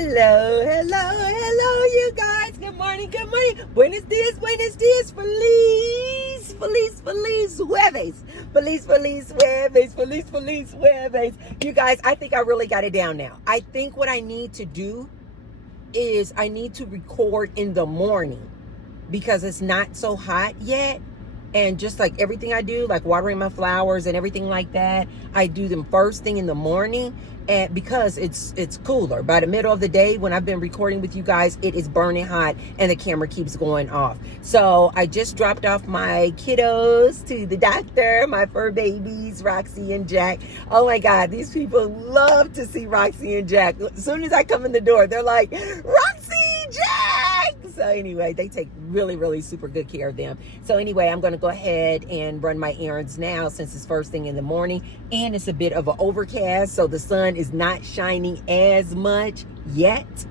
Hello, hello, hello, you guys. Good morning, good morning. Buenos dias, feliz, jueves. Feliz jueves. You guys, I think I really got it down now. I think what I need to do is I need to record in the morning because it's not so hot yet. And just like everything I do, like watering my flowers and everything like that, I do them first thing in the morning, and because it's cooler. By the middle of the day, when I've been recording with you guys, it is burning hot and the camera keeps going off. So I just dropped off my kiddos to the doctor, my fur babies, Roxy and Jack. Oh my God, these people love to see Roxy and Jack. As soon as I come in the door, they're like, Roxy, Jack! So anyway, they take really super good care of them. So anyway, I'm going to go ahead and run my errands now since it's first thing in the morning and it's a bit of an overcast, so the sun is not shining as much yet.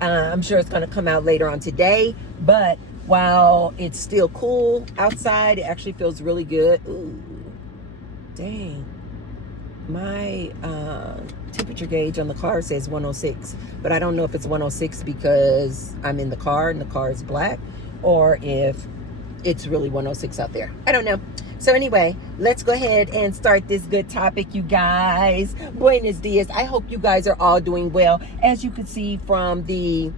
I'm sure it's going to come out later on today, but while it's still cool outside, it actually feels really good. Ooh, dang. My temperature gauge on the car says 106, but I don't know if it's 106 because I'm in the car and the car is black, or if it's really 106 out there. I don't know. So anyway, let's go ahead and start this good topic, you guys. Buenos dias. I hope you guys are all doing well. As you can see from the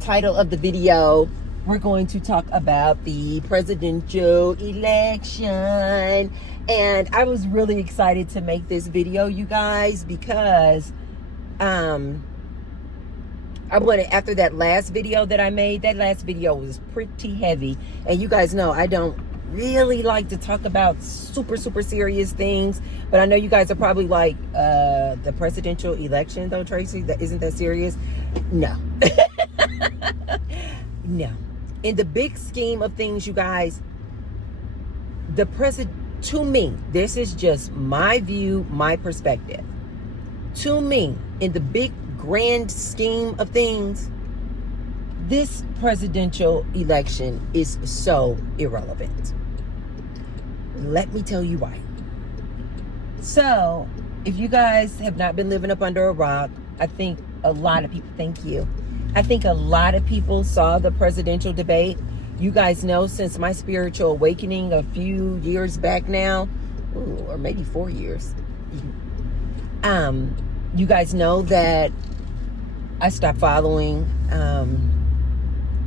title of the video, we're going to talk about the presidential election. And I was really excited to make this video, you guys, because I wanted, after that last video that I made, that last video was pretty heavy. And you guys know I don't really like to talk about super serious things, but I know you guys are probably like, the presidential election though, Tracy, that isn't that serious? No. No. In the big scheme of things, you guys, the president, to me, this is just my view, my perspective. To me, in the big grand scheme of things, this presidential election is so irrelevant. Let me tell you why. So, if you guys have not been living up under a rock, I think a lot of people, thank you. I think a lot of people saw the presidential debate. You guys know, since my spiritual awakening a few years back now, or maybe 4 years, you guys know that I stopped following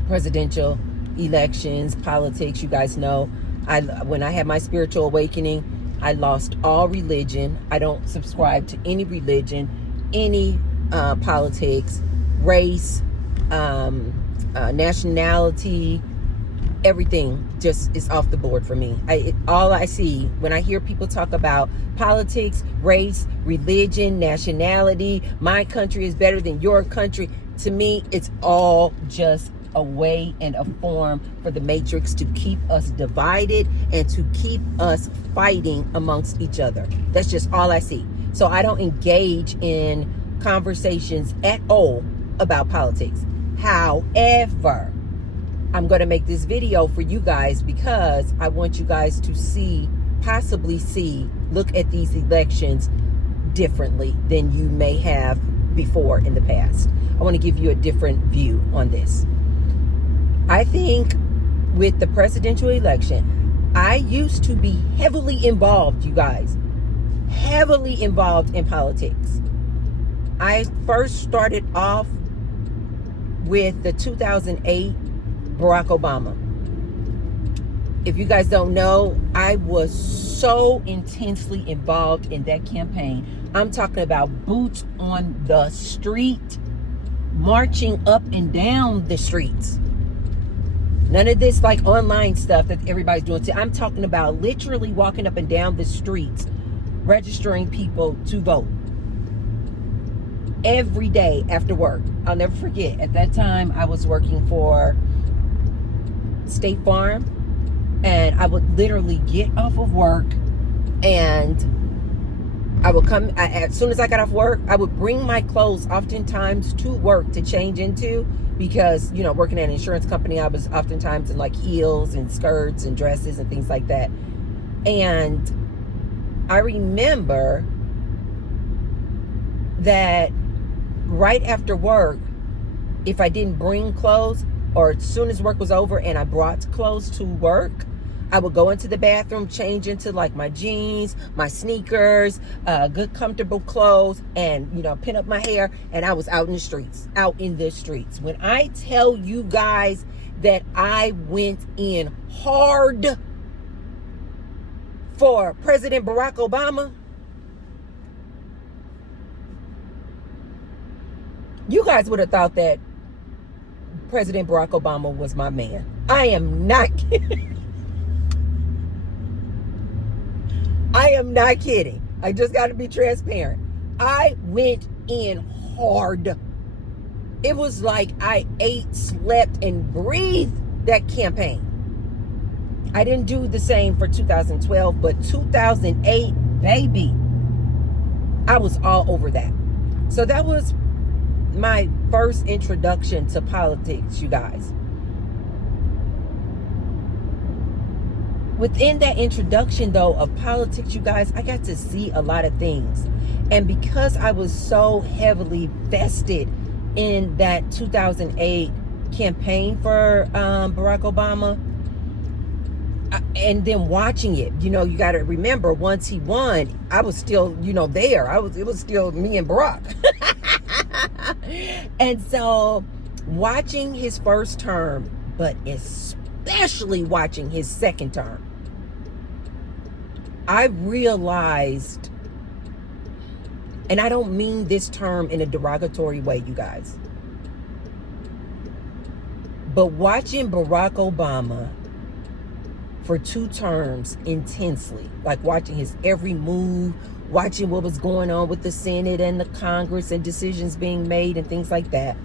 presidential elections, politics. You guys know, when I had my spiritual awakening, I lost all religion. I don't subscribe to any religion, any politics, race, nationality. Everything just is off the board for me. All I see when I hear people talk about politics, race, religion, nationality, my country is better than your country, to me, it's all just a way and a form for the Matrix to keep us divided and to keep us fighting amongst each other. That's just all I see. So I don't engage in conversations at all about politics. However, I'm going to make this video for you guys because I want you guys to look at these elections differently than you may have before in the past. I want to give you a different view on this. I think with the presidential election, I used to be heavily involved, you guys, heavily involved in politics. I first started off with the 2008 Barack Obama. If you guys don't know, I was so intensely involved in that campaign. I'm talking about boots on the street, marching up and down the streets. None of this like online stuff that everybody's doing. I'm talking about literally walking up and down the streets, registering people to vote. Every day after work. I'll never forget, at that time I was working for State Farm, and I would literally get off of work and I would come, as soon as I got off work, I would bring my clothes oftentimes to work to change into, because, you know, working at an insurance company, I was oftentimes in like heels and skirts and dresses and things like that. And I remember that right after work, if I didn't bring clothes, or as soon as work was over and I brought clothes to work, I would go into the bathroom, change into like my jeans, my sneakers, good comfortable clothes, and pin up my hair, and I was out in the streets. When I tell you guys that I went in hard for President Barack Obama, you guys would have thought that President Barack Obama was my man. I am not kidding. I am not kidding. I just got to be transparent. I went in hard. It was like I ate, slept, and breathed that campaign. I didn't do the same for 2012, but 2008, baby, I was all over that. So that was my first introduction to politics, you guys. Within that introduction, though, of politics, you guys, I got to see a lot of things. And because I was so heavily vested in that 2008 campaign for Barack Obama, and then watching it, you got to remember, once he won, I was still, there. It was still me and Barack. And so watching his first term, but especially watching his second term, I realized, and I don't mean this term in a derogatory way, you guys, but watching Barack Obama for 2 terms intensely, like watching his every move, watching what was going on with the Senate and the Congress and decisions being made and things like that,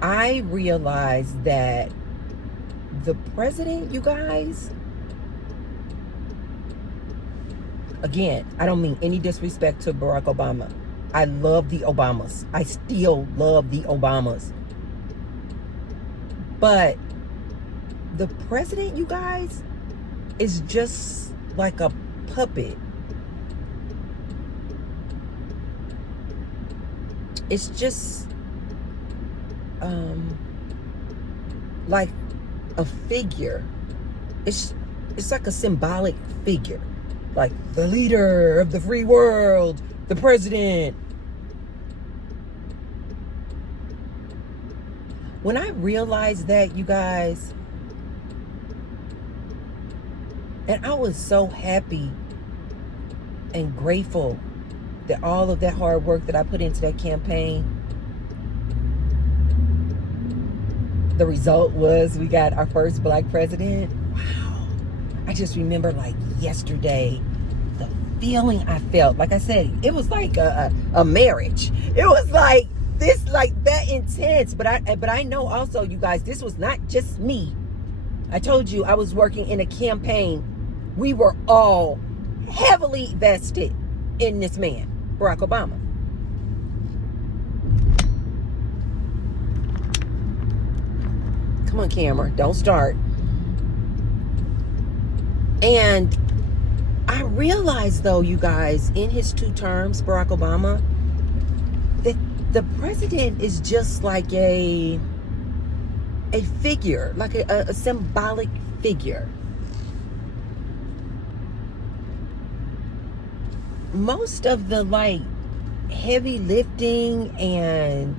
I realized that the president, you guys, again, I don't mean any disrespect to Barack Obama. I love the Obamas. I still love the Obamas. But the president, you guys, is just like a puppet. It's just like a figure. It's like a symbolic figure, like the leader of the free world, the president. When I realized that, you guys, and I was so happy and grateful that all of that hard work that I put into that campaign, the result was we got our first black president. Wow. I just remember like yesterday, the feeling I felt. Like I said, it was like a marriage. It was like this, like that intense. But I know also, you guys, this was not just me. I told you I was working in a campaign. We were all heavily vested in this man, Barack Obama. Come on, camera, don't start. And I realized, though, you guys, in his 2 terms, Barack Obama, that the president is just like a figure, like a symbolic figure. Most of the like heavy lifting and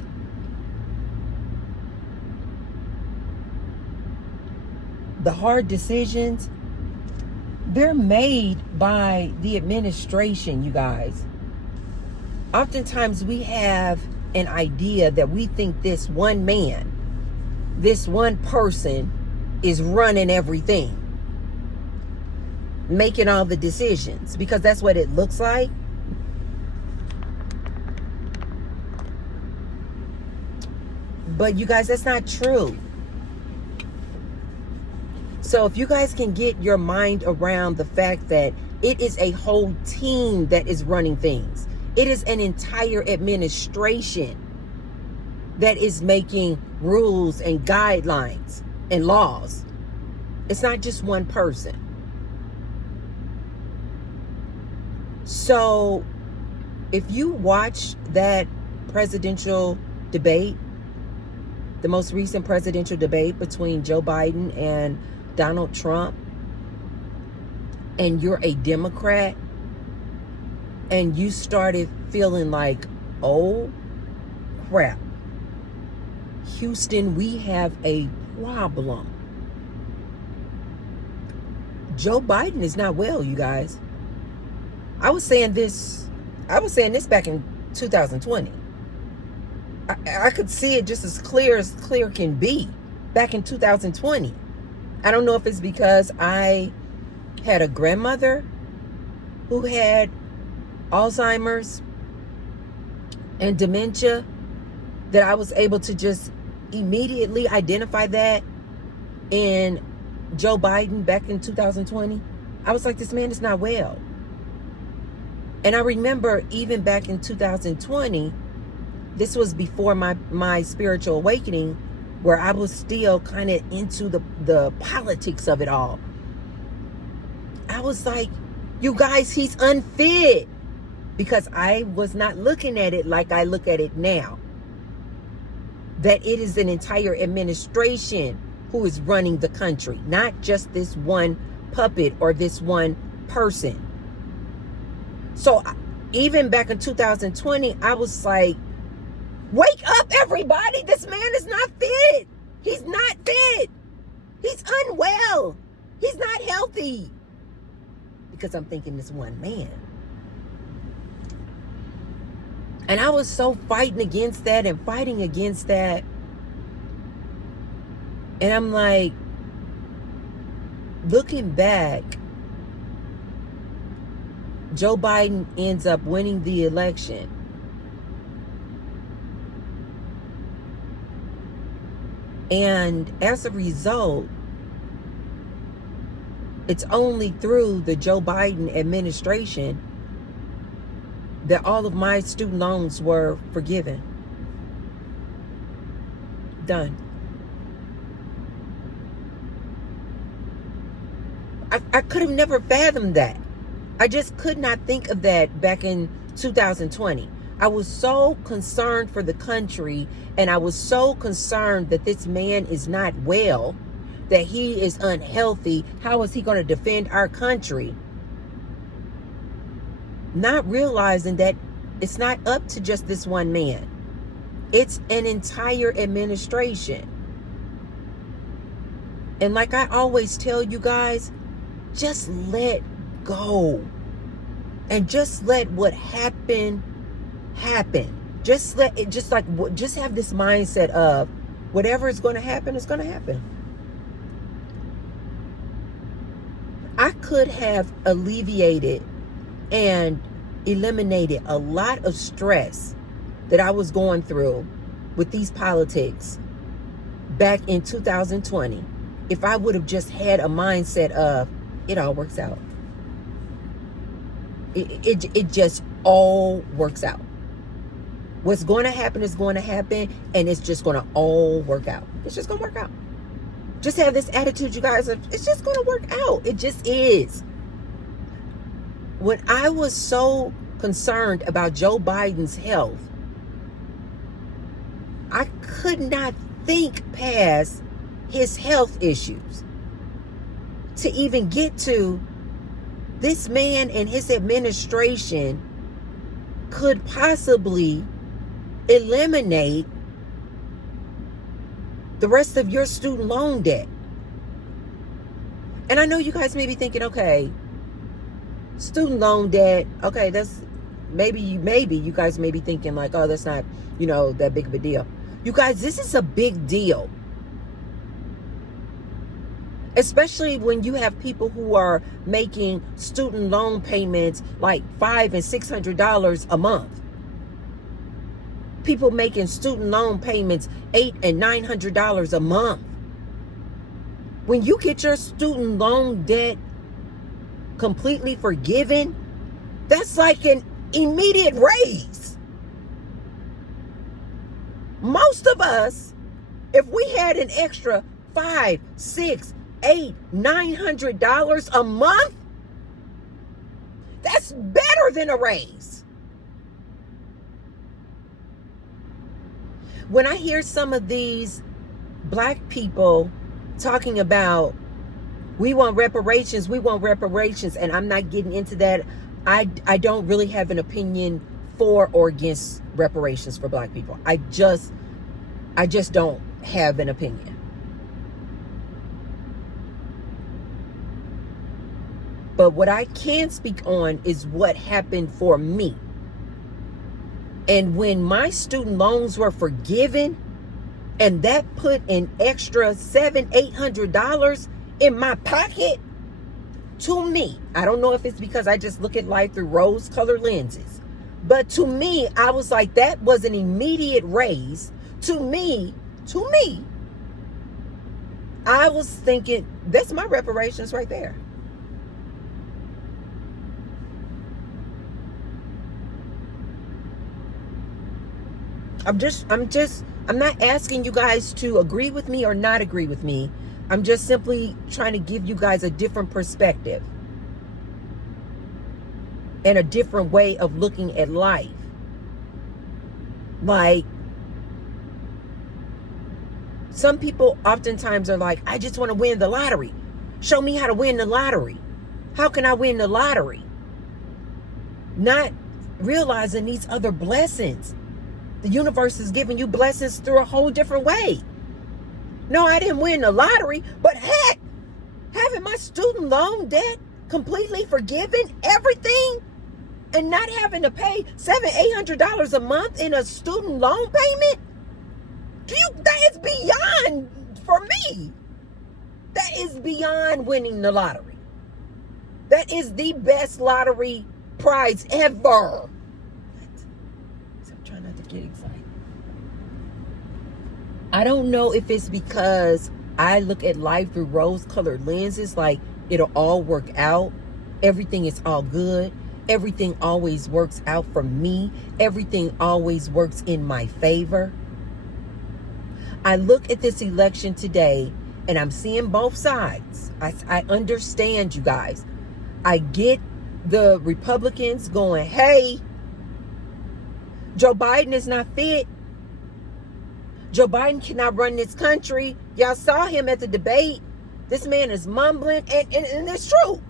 the hard decisions, they're made by the administration, you guys. Oftentimes we have an idea that we think this one man, this one person is running everything, making all the decisions, because that's what it looks like. But you guys, that's not true. So if you guys can get your mind around the fact that it is a whole team that is running things, it is an entire administration that is making rules and guidelines and laws. It's not just one person. So if you watch that presidential debate, the most recent presidential debate between Joe Biden and Donald Trump, and you're a Democrat, and you started feeling like, oh crap, Houston, we have a problem. Joe Biden is not well, you guys. I was saying this back in 2020. I could see it just as clear can be back in 2020. I don't know if it's because I had a grandmother who had Alzheimer's and dementia that I was able to just immediately identify that in Joe Biden back in 2020. I was like, this man is not well. And I remember even back in 2020, this was before my spiritual awakening, where I was still kind of into the politics of it all. I was like, you guys, he's unfit. Because I was not looking at it like I look at it now. That it is an entire administration who is running the country, not just this one puppet or this one person. So even back in 2020, I was like, wake up, everybody. This man is not fit. He's not fit. He's unwell. He's not healthy. Because I'm thinking this one man. And I was so fighting against that. And I'm like, looking back, Joe Biden ends up winning the election. And as a result, it's only through the Joe Biden administration that all of my student loans were forgiven. Done. I could have never fathomed that. I just could not think of that back in 2020. I was so concerned for the country, and I was so concerned that this man is not well, that he is unhealthy. How is he going to defend our country? Not realizing that it's not up to just this one man. It's an entire administration. And like I always tell you guys, just let go. And just let what happened happen. Just have this mindset of whatever is going to happen is going to happen. I could have alleviated and eliminated a lot of stress that I was going through with these politics back in 2020 if I would have just had a mindset of it all works out. It just all works out. What's going to happen is going to happen, and it's just going to all work out. It's just going to work out. Just have this attitude, you guys, of it's just going to work out. It just is. When I was so concerned about Joe Biden's health, I could not think past his health issues to even get to this man and his administration could possibly eliminate the rest of your student loan debt. And I know you guys may be thinking, okay, student loan debt, okay, that's maybe you guys may be thinking like, oh, that's not, that big of a deal. You guys, this is a big deal. Especially when you have people who are making student loan payments like $500 and $600 a month. People making student loan payments $800 and $900 a month. When you get your student loan debt completely forgiven, that's like an immediate raise. Most of us, if we had an extra $500, $600, $800, $900 a month, that's That's better than a raise. When I hear some of these black people talking about we want reparations, and I'm not getting into that. I don't really have an opinion for or against reparations for black people. I just don't have an opinion. But what I can speak on is what happened for me. And when my student loans were forgiven, and that put an extra $700-800 in my pocket, to me, I don't know if it's because I just look at life through rose-colored lenses, but to me, I was like, that was an immediate raise. To me, I was thinking, that's my reparations right there. I'm not asking you guys to agree with me or not agree with me. I'm just simply trying to give you guys a different perspective and a different way of looking at life. Like, some people oftentimes are like, I just want to win the lottery. Show me how to win the lottery. How can I win the lottery? Not realizing these other blessings. The universe is giving you blessings through a whole different way. No, I didn't win the lottery, but heck, having my student loan debt completely forgiven, everything, and not having to pay $700-800 a month in a student loan payment, that is beyond, for me, that is beyond winning the lottery. That is the best lottery prize ever. I'm trying not to get excited. I don't know if it's because I look at life through rose-colored lenses, like it'll all work out. Everything is all good. Everything always works out for me. Everything always works in my favor. I look at this election today and I'm seeing both sides. I understand, you guys. I get the Republicans going, hey, Joe Biden is not fit. Joe Biden cannot run this country. Y'all saw him at the debate. This man is mumbling, and it's true.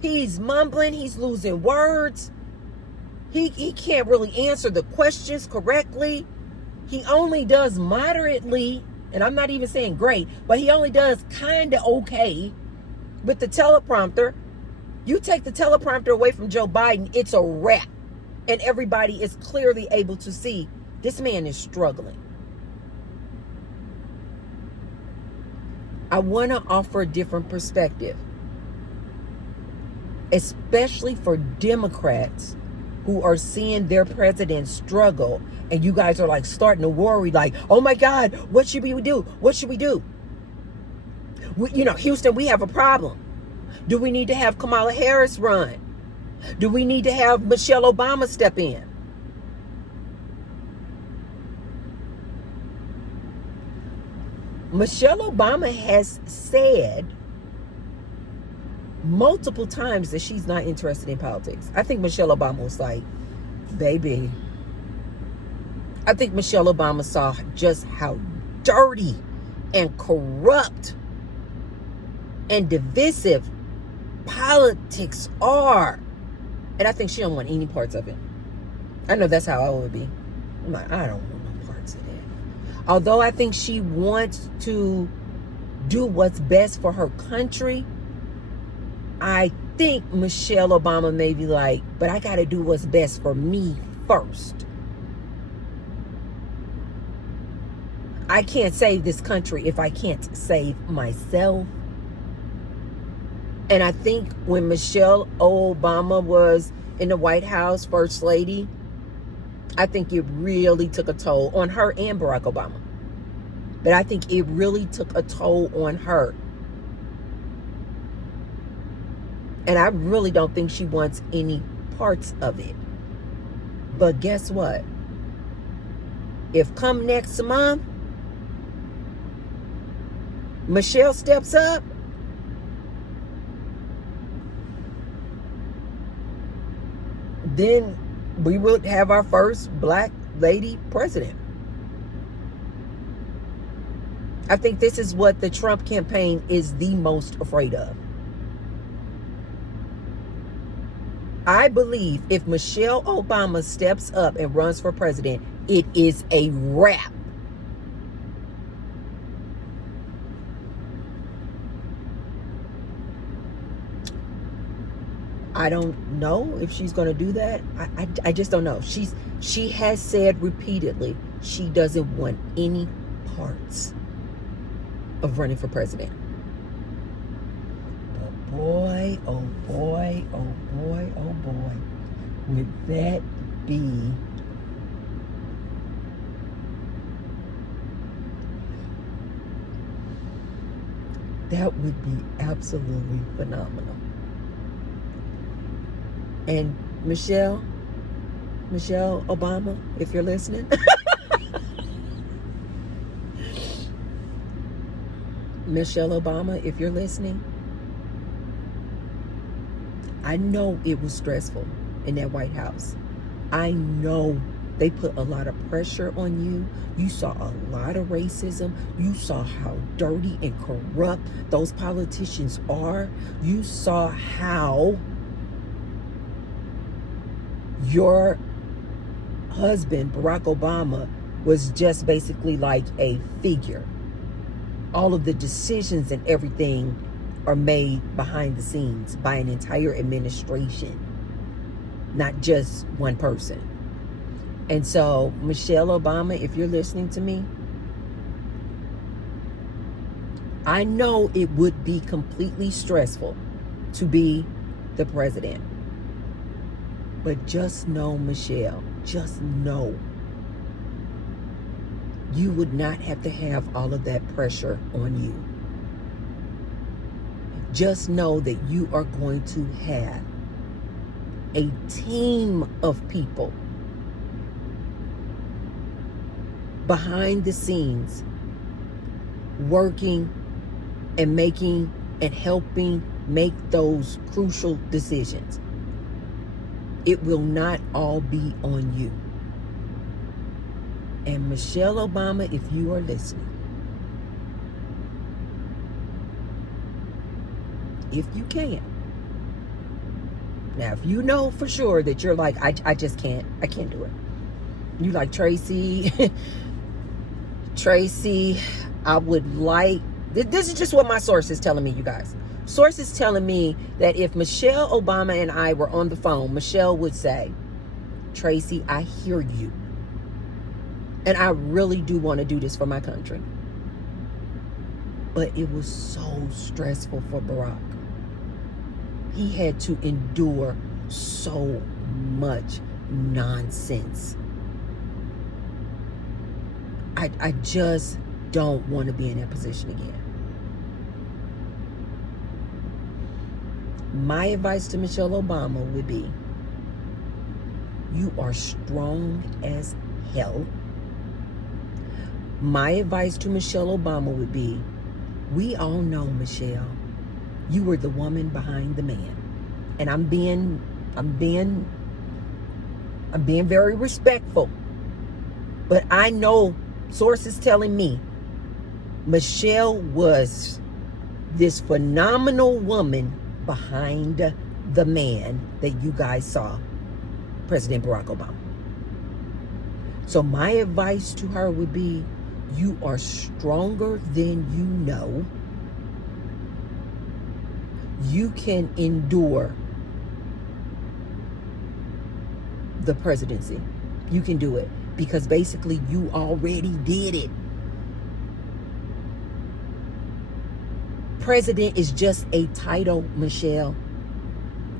He's mumbling. He's losing words. He can't really answer the questions correctly. He only does moderately, and I'm not even saying great, but he only does kind of okay with the teleprompter. You take the teleprompter away from Joe Biden, it's a wrap. And everybody is clearly able to see this man is struggling. I want to offer a different perspective, especially for Democrats who are seeing their president struggle, and you guys are like starting to worry, like, oh my God, what should we do? What should we do? Houston, we have a problem. Do we need to have Kamala Harris run? Do we need to have Michelle Obama step in? Michelle Obama has said multiple times that she's not interested in politics. I think Michelle Obama was like, baby. I think Michelle Obama saw just how dirty and corrupt and divisive politics are. And I think she don't want any parts of it. I know that's how I would be. I'm like, I don't want no parts of that. Although I think she wants to do what's best for her country, I think Michelle Obama may be like, but I got to do what's best for me first. I can't save this country if I can't save myself. And I think when Michelle Obama was in the White House, First Lady, I think it really took a toll on her and Barack Obama. But I think it really took a toll on her. And I really don't think she wants any parts of it. But guess what? If come next month, Michelle steps up, then we would have our first black lady president. I think this is what the Trump campaign is the most afraid of. I believe if Michelle Obama steps up and runs for president, it is a wrap. I don't know if she's going to do that. I just don't know. She has said repeatedly she doesn't want any parts of running for president. But boy, oh boy, oh boy, oh boy, would that be absolutely phenomenal. And Michelle Obama, if you're listening, Michelle Obama, if you're listening, I know it was stressful in that White House. I know they put a lot of pressure on you. You saw a lot of racism. You saw how dirty and corrupt those politicians are. You saw how your husband, Barack Obama, was just basically like a figure. All of the decisions and everything are made behind the scenes by an entire administration, not just one person. And so, Michelle Obama, if you're listening to me, I know it would be completely stressful to be the president. But just know, Michelle, just know, you would not have to have all of that pressure on you. Just know that you are going to have a team of people behind the scenes working and making and helping make those crucial decisions. It will not all be on you. And Michelle Obama, if you are listening, if you can. Now, if you know for sure that you're like, I just can't, I can't do it. You like, Tracy, I would like, this is just what my source is telling me, you guys. Source is telling me that if Michelle Obama and I were on the phone, Michelle would say, Tracy, I hear you. And I really do want to do this for my country. But it was so stressful for Barack. He had to endure so much nonsense. I just don't want to be in that position again. My advice to Michelle Obama would be, you are strong as hell. My advice to Michelle Obama would be, we all know, Michelle, you were the woman behind the man. And I'm being very respectful. But I know sources telling me Michelle was this phenomenal woman behind the man that you guys saw, President Barack Obama. So my advice to her would be, you are stronger than you know. You can endure the presidency. You can do it because basically you already did it. President is just a title, Michelle.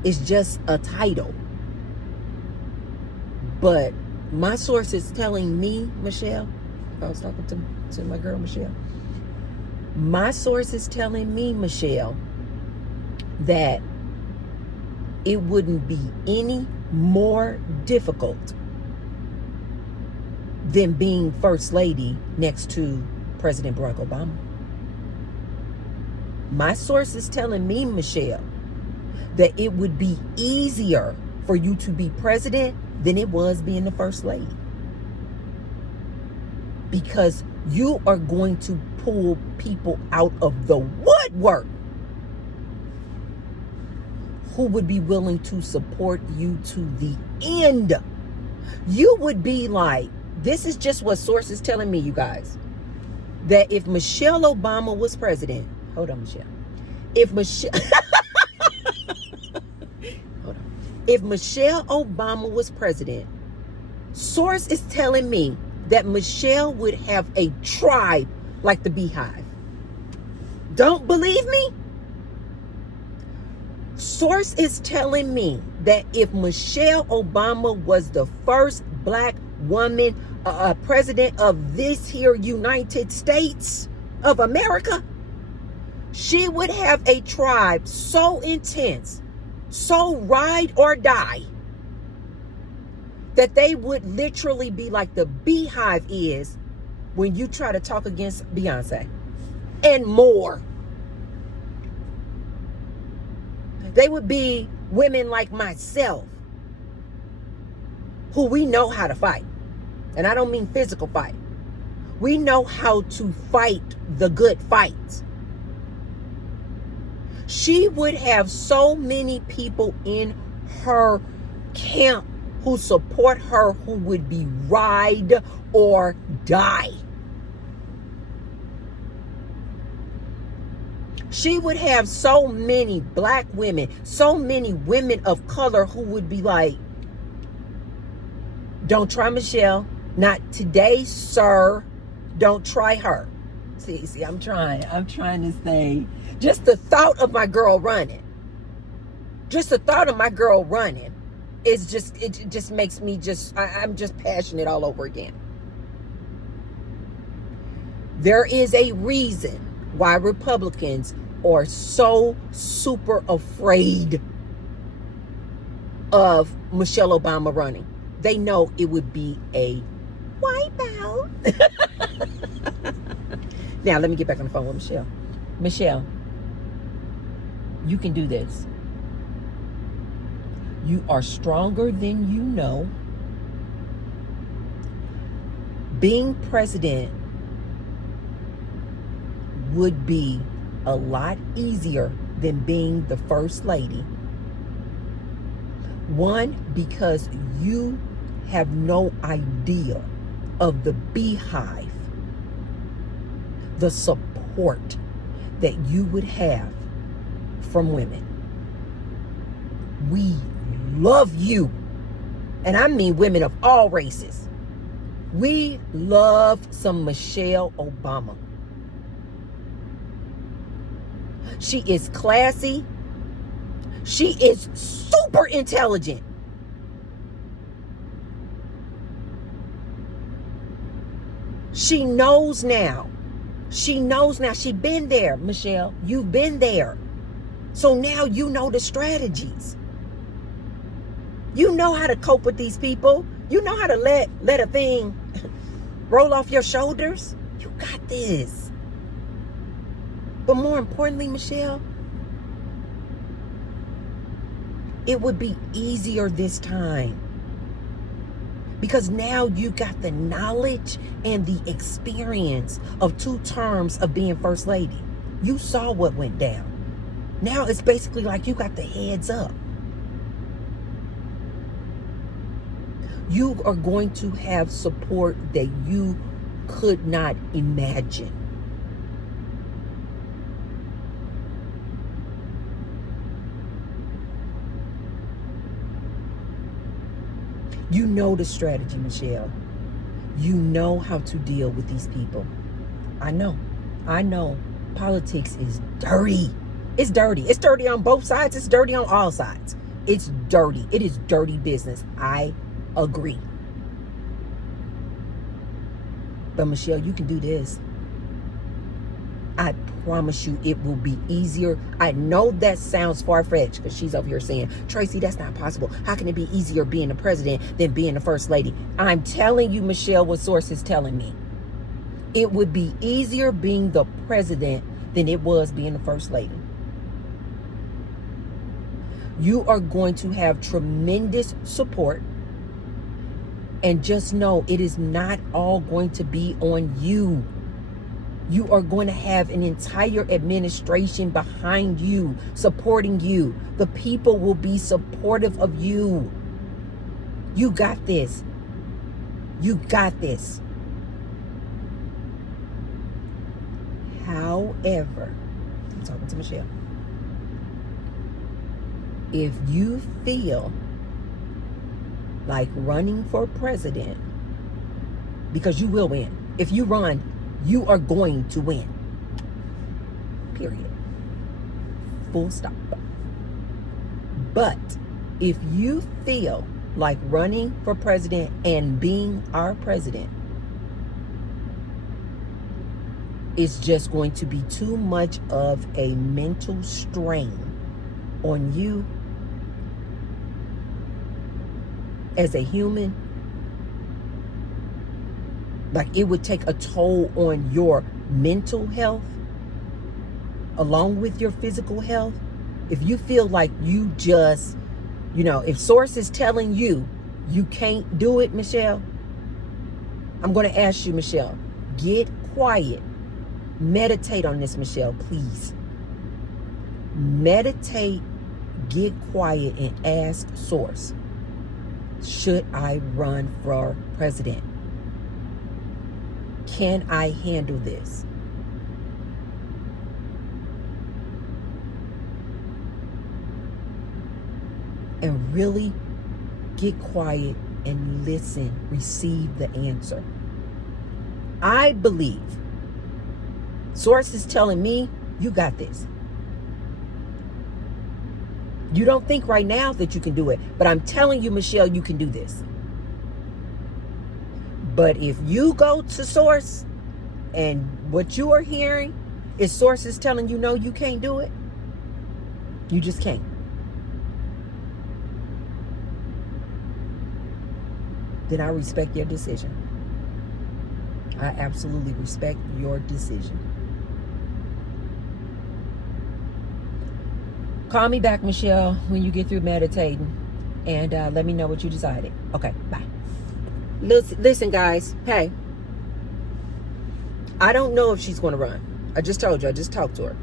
It's just a title. But my source is telling me, Michelle, I was talking to my girl, Michelle. My source is telling me, Michelle, that it wouldn't be any more difficult than being First Lady next to President Barack Obama. My source is telling me, Michelle, that it would be easier for you to be president than it was being the first lady. Because you are going to pull people out of the woodwork who would be willing to support you to the end. You would be like, this is just what sources telling me, you guys, that if Michelle Obama was president, hold on, Michelle. If Michelle, hold on. If Michelle Obama was president, source is telling me that Michelle would have a tribe like the Beehive. Don't believe me? Source is telling me that if Michelle Obama was the first black woman president of this here United States of America, she would have a tribe so intense, so ride or die, that they would literally be like the Beehive is when you try to talk against Beyonce and more. They would be women like myself who we know how to fight. And I don't mean physical fight. We know how to fight the good fight. She would have so many people in her camp who support her, who would be ride or die. She would have so many black women, so many women of color who would be like, don't try Michelle. Not today, sir. Don't try her. See, I'm trying to say, just the thought of my girl running. Just the thought of my girl running is just, it just makes me I'm just passionate all over again. There is a reason why Republicans are so super afraid of Michelle Obama running. They know it would be a wipeout. Now, let me get back on the phone with Michelle. Michelle, you can do this. You are stronger than you know. Being president would be a lot easier than being the first lady. One, because you have no idea of the Beehive, the support that you would have from women. We love you. And I mean women of all races. We love some Michelle Obama. She is classy. She is super intelligent. She knows now. She knows now. She been there, Michelle. You've been there. So now you know the strategies. You know how to cope with these people. You know how to let a thing roll off your shoulders. You got this. But more importantly, Michelle, it would be easier this time. Because now you got the knowledge and the experience of 2 terms of being first lady. You saw what went down. Now it's basically like you got the heads up. You are going to have support that you could not imagine. You know the strategy, Michelle. You know how to deal with these people. I know. Politics is dirty. It's dirty. It's dirty on both sides. It's dirty on all sides. It's dirty. It is dirty business. I agree. But Michelle, you can do this. I promise you it will be easier. I know that sounds far-fetched because she's over here saying, Tracy, that's not possible. How can it be easier being the president than being the first lady? I'm telling you, Michelle, what source is telling me. It would be easier being the president than it was being the first lady. You are going to have tremendous support. And just know it is not all going to be on you. You are going to have an entire administration behind you, supporting you. The people will be supportive of you. You got this. You got this. However, I'm talking to Michelle. If you feel like running for president, because you will win. If you run, you are going to win. Period. Full stop. But if you feel like running for president and being our president is just going to be too much of a mental strain on you as a human, like it would take a toll on your mental health along with your physical health. If you feel like you just, if source is telling you you can't do it, Michelle, I'm going to ask you, Michelle, get quiet. Meditate on this, Michelle, please. Meditate, get quiet, and ask source, should I run for president? Can I handle this? And really get quiet and listen, receive the answer. I believe source is telling me you got this. You don't think right now that you can do it, but I'm telling you, Michelle, you can do this. But if you go to source and what you are hearing is source is telling you, no, you can't do it, you just can't. Then I respect your decision. I absolutely respect your decision. Call me back, Michelle, when you get through meditating, and let me know what you decided. Okay, bye. Listen, guys. Hey, I don't know if she's going to run. I just told you. I just talked to her.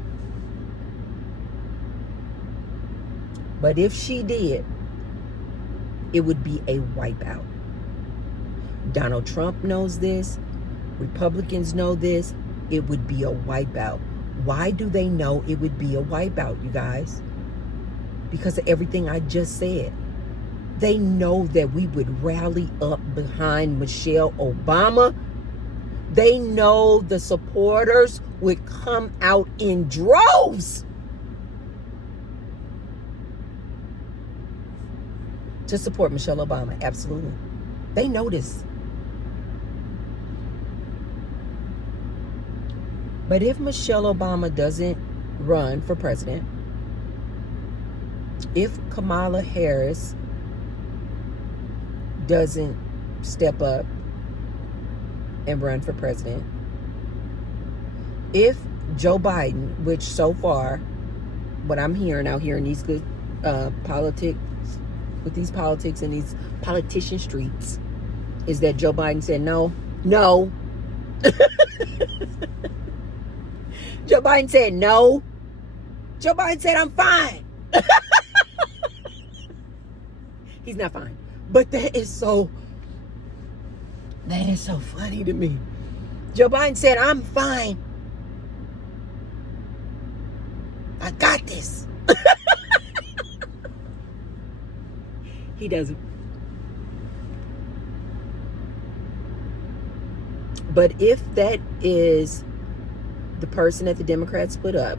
But if she did, it would be a wipeout. Donald Trump knows this. Republicans know this. It would be a wipeout. Why do they know it would be a wipeout, you guys? Because of everything I just said. They know that we would rally up behind Michelle Obama. They know the supporters would come out in droves to support Michelle Obama. Absolutely. They know this. But if Michelle Obama doesn't run for president, if Kamala Harris doesn't step up and run for president, if Joe Biden, which so far, what I'm hearing out here in these good politics, with these politics and these politician streets, is that Joe Biden said no. Joe Biden said no. Joe Biden said I'm fine. He's not fine. But that is so funny to me. Joe Biden said, I'm fine. I got this. He doesn't. But if that is the person that the Democrats put up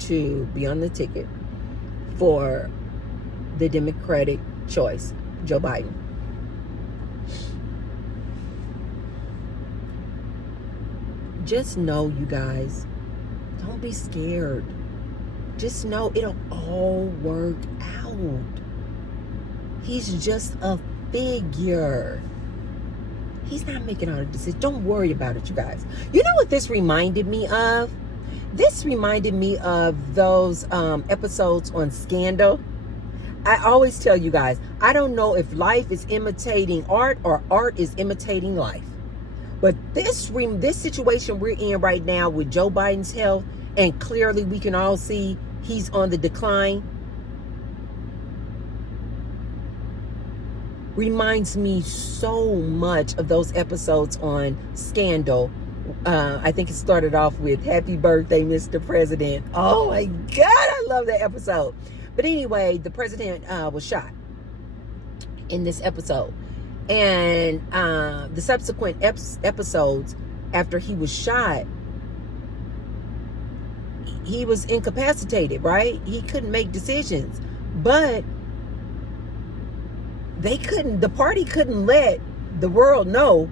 to be on the ticket for the Democratic choice, Joe Biden, just know, you guys, don't be scared. Just know it'll all work out. He's just a figure. He's not making all the decisions. Don't worry about it, you guys. You know what this reminded me of? This reminded me of those episodes on Scandal. I always tell you guys, I don't know if life is imitating art or art is imitating life. But this situation we're in right now with Joe Biden's health, and clearly we can all see he's on the decline, reminds me so much of those episodes on Scandal. I think it started off with "Happy Birthday, Mr. President." Oh my God, I love that episode. But anyway, the president was shot in this episode. And the subsequent episodes after he was shot, he was incapacitated, right? He couldn't make decisions. But the party couldn't let the world know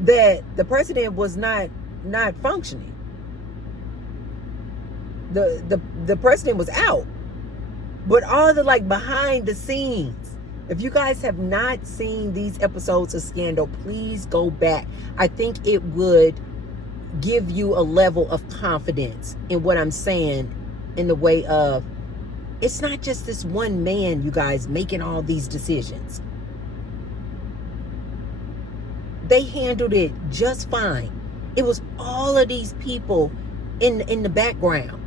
that the president was not functioning. The president was out. But all the behind the scenes, if you guys have not seen these episodes of Scandal, please go back. I think it would give you a level of confidence in what I'm saying, in the way of, it's not just this one man, you guys, making all these decisions. They handled it just fine. It was all of these people in the background.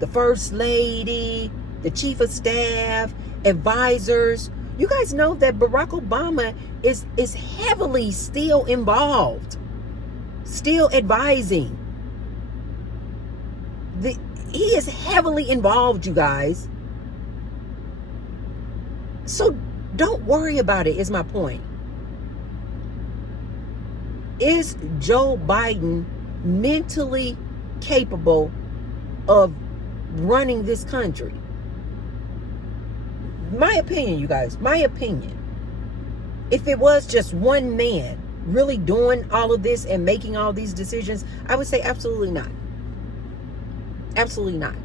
The first lady, the chief of staff, advisors. You guys know that Barack Obama is heavily still involved, still advising. He is heavily involved, you guys. So don't worry about it, is my point. Is Joe Biden mentally capable of running this country? My opinion, you guys, my opinion. If it was just one man really doing all of this and making all these decisions, I would say absolutely not. Absolutely not.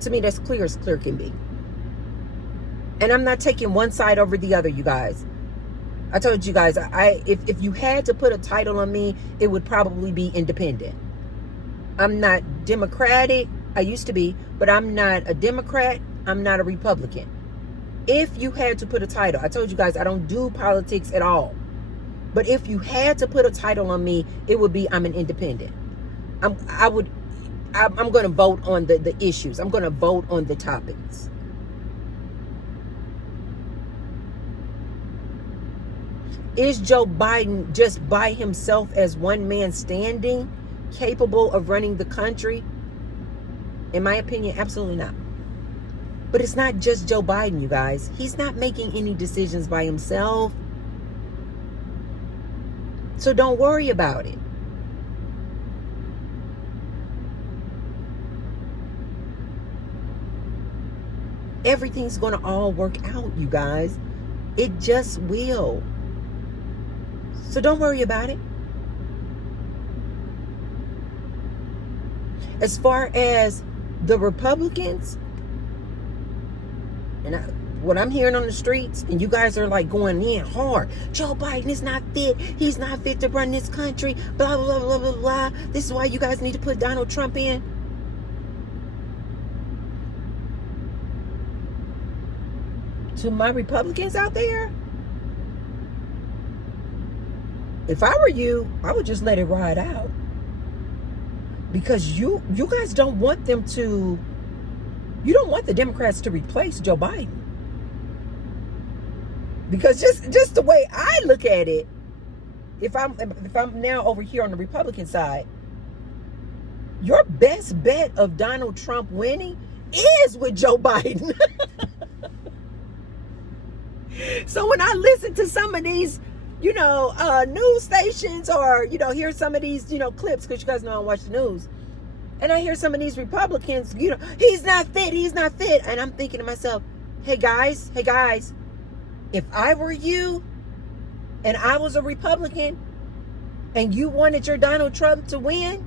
To me, that's clear as clear can be. And I'm not taking one side over the other, you guys. I told you guys, if you had to put a title on me, it would probably be independent. I'm not Democratic. I used to be, but I'm not a Democrat. I'm not a Republican. If you had to put a title, I told you guys I don't do politics at all. But if you had to put a title on me, it would be I'm an independent. I'm going to vote on the issues. I'm going to vote on the topics. Is Joe Biden just by himself as one man standing capable of running the country? In my opinion, absolutely not. But it's not just Joe Biden, you guys. He's not making any decisions by himself. So don't worry about it. Everything's going to all work out, you guys. It just will. So don't worry about it. As far as the Republicans, and what I'm hearing on the streets, and you guys are going in hard. Joe Biden is not fit. He's not fit to run this country. Blah, blah, blah, blah, blah. This is why you guys need to put Donald Trump in. To my Republicans out there, if I were you, I would just let it ride out. Because you guys don't want them to, you don't want the Democrats to replace Joe Biden. Because just the way I look at it, if I'm now over here on the Republican side, your best bet of Donald Trump winning is with Joe Biden. So when I listen to some of these, news stations, or, hear some of these, clips, because you guys know I watch the news, and I hear some of these Republicans, he's not fit. And I'm thinking to myself, hey guys, if I were you and I was a Republican and you wanted your Donald Trump to win,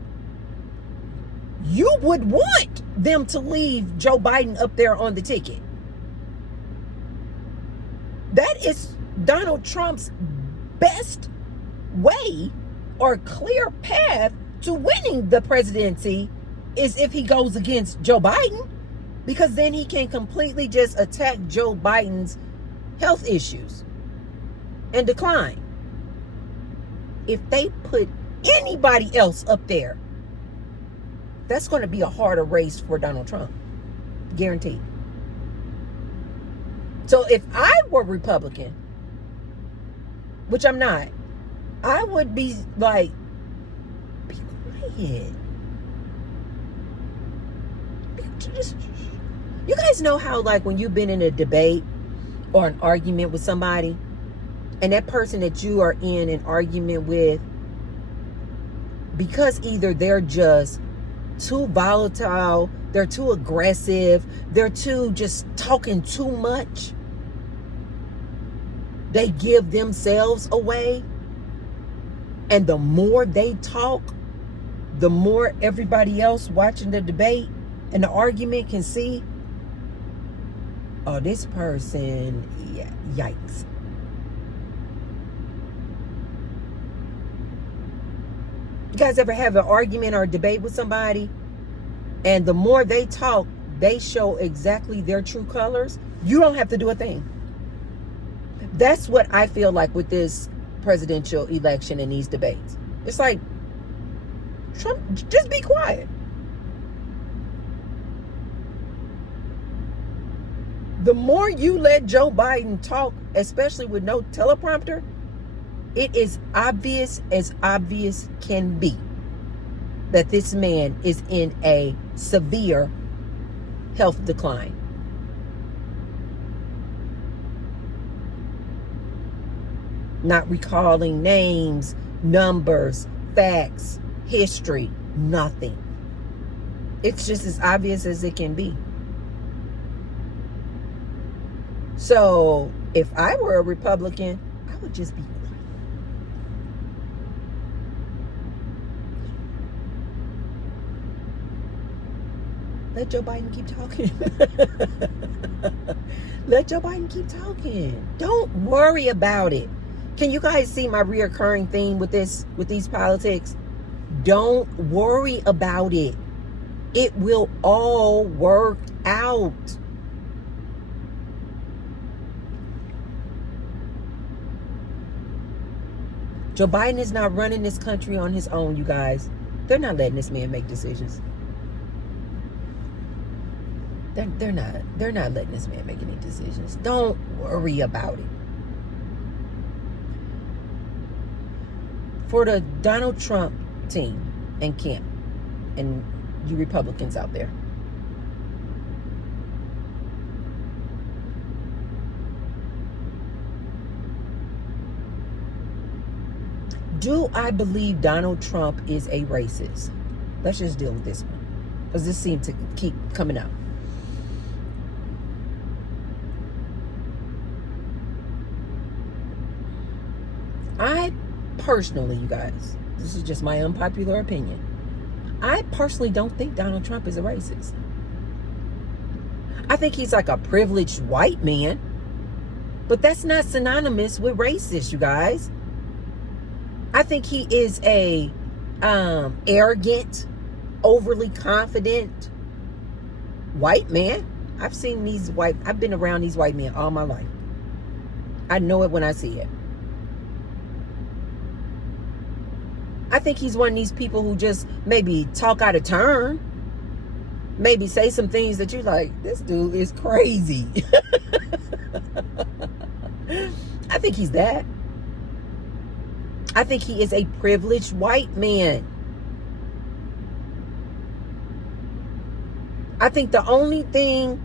you would want them to leave Joe Biden up there on the ticket. That is Donald Trump's best way or clear path to winning the presidency, is if he goes against Joe Biden. Because then he can completely just attack Joe Biden's health issues and decline. If they put anybody else up there, that's going to be a harder race for Donald Trump. Guaranteed. So if I were Republican, which I'm not, I would be like, be quiet. You guys know how, like, when you've been in a debate or an argument with somebody, and that person that you are in an argument with, because either they're just too volatile, they're too aggressive, they're too just talking too much, they give themselves away. And the more they talk, the more everybody else watching the debate and the argument can see, oh, this person, yeah, yikes. You guys ever have an argument or a debate with somebody, and the more they talk, they show exactly their true colors? You don't have to do a thing. That's what I feel like with this presidential election and these debates. It's like, Trump, just be quiet. The more you let Joe Biden talk, especially with no teleprompter, it is obvious as obvious can be that this man is in a severe health decline. Not recalling names, numbers, facts, history, nothing. It's just as obvious as it can be. So if I were a Republican, I would just be quiet. Let Joe Biden keep talking. Let Joe Biden keep talking. Don't worry about it. Can you guys see my reoccurring theme with these politics? Don't worry about it. It will all work out. Joe Biden is not running this country on his own, you guys. They're not letting this man make decisions. They're not letting this man make any decisions. Don't worry about it. For the Donald Trump team and camp and you Republicans out there, do I believe Donald Trump is a racist? Let's just deal with this one, because this seems to keep coming up. I personally, you guys, this is just my unpopular opinion, I personally don't think Donald Trump is a racist. I think he's like a privileged white man, but that's not synonymous with racist, you guys. I think he is a arrogant, overly confident white man. I've been around these white men all my life. I know it when I see it. I think he's one of these people who just maybe talk out of turn. Maybe say some things that you're like, this dude is crazy. I think he's that. I think he is a privileged white man. I think the only thing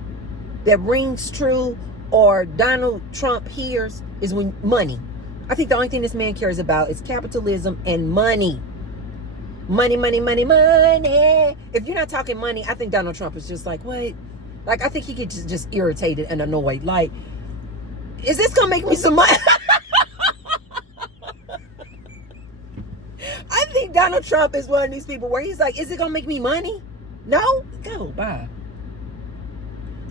that rings true or Donald Trump hears is when money. I think the only thing this man cares about is capitalism and money. Money, money, money, money. If you're not talking money, I think Donald Trump is just like, what? Like, I think he gets just irritated and annoyed. Like, is this going to make me some money? I think Donald Trump is one of these people where he's like, is it going to make me money? No? Go, bye.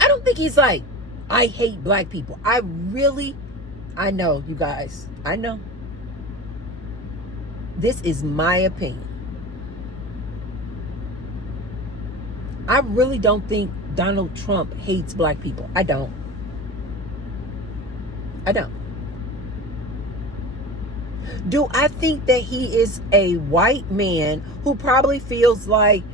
I don't think he's like, I hate black people. I know, you guys. I know. This is my opinion. I really don't think Donald Trump hates black people. I don't. Do I think that he is a white man who probably feels like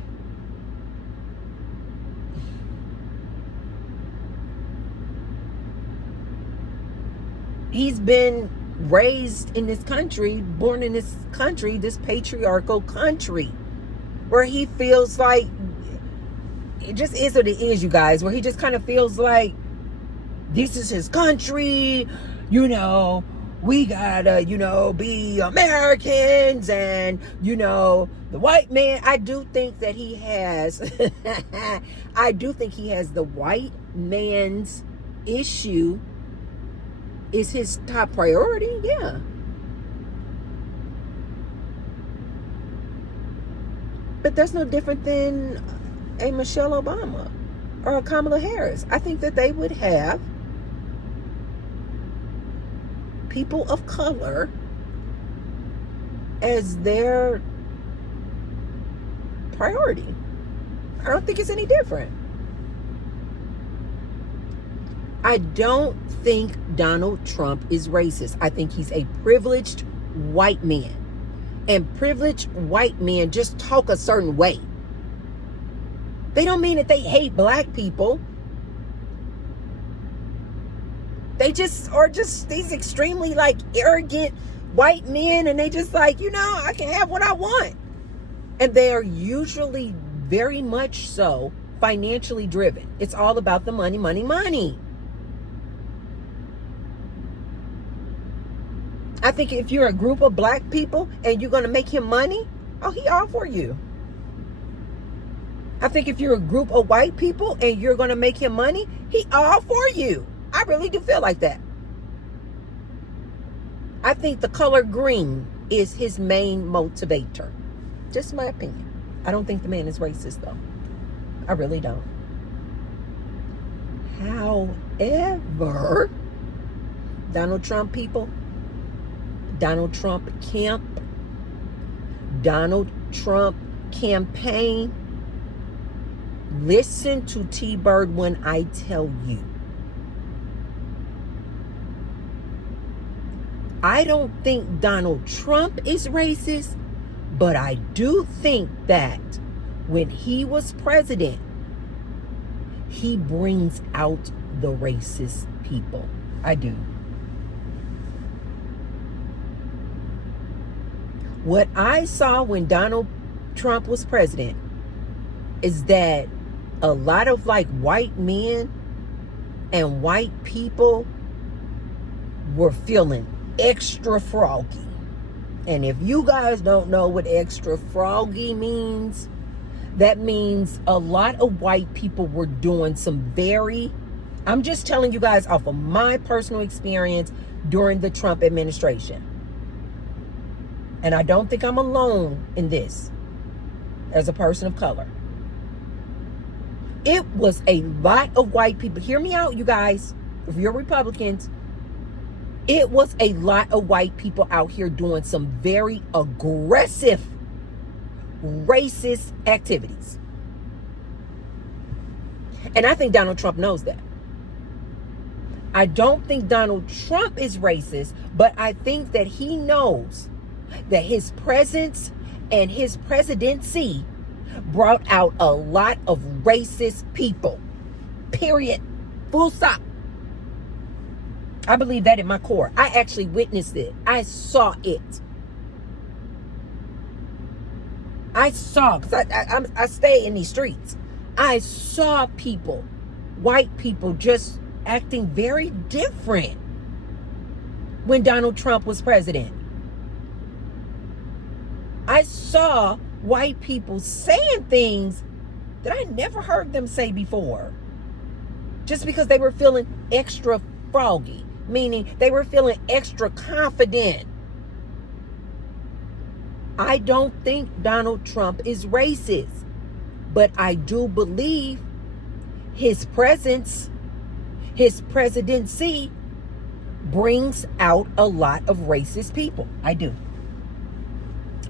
he's been raised in this country, born in this country, this patriarchal country, where he feels like it just is what it is, you guys, where he just kind of feels like this is his country, we gotta, be Americans, and, the white man. I do think that he has, the white man's issue is his top priority, yeah. But that's no different than a Michelle Obama or a Kamala Harris. I think that they would have people of color as their priority. I don't think it's any different. I don't think Donald Trump is racist. I think he's a privileged white man. And privileged white men just talk a certain way. They don't mean that they hate black people. They just are just these extremely arrogant white men, and they just I can have what I want. And they are usually very much so financially driven. It's all about the money, money, money. I think if you're a group of black people and you're going to make him money, he all for you. I think if you're a group of white people and you're going to make him money, he all for you. I really do feel like that. I think the color green is his main motivator. Just my opinion. I don't think the man is racist, though. I really don't. However, Donald Trump people, Donald Trump camp, Donald Trump campaign, listen to T-Bird when I tell you. I don't think Donald Trump is racist, but I do think that when he was president, he brings out the racist people. I do. What I saw when Donald Trump was president is that a lot of white men and white people were feeling extra froggy. And if you guys don't know what extra froggy means, that means a lot of white people were doing some I'm just telling you guys off of my personal experience during the Trump administration. And I don't think I'm alone in this as a person of color. It was a lot of white people. Hear me out, you guys. If you're Republicans, it was a lot of white people out here doing some very aggressive, racist activities. And I think Donald Trump knows that. I don't think Donald Trump is racist, but I think that he knows that his presence and his presidency brought out a lot of racist people. Period. Full stop. I believe that in my core. I actually witnessed it. I saw it. I saw, because I stay in these streets. I saw people, white people, just acting very different when Donald Trump was president. I saw white people saying things that I never heard them say before. Just because they were feeling extra froggy, meaning they were feeling extra confident. I don't think Donald Trump is racist, but I do believe his presence, his presidency brings out a lot of racist people. I do.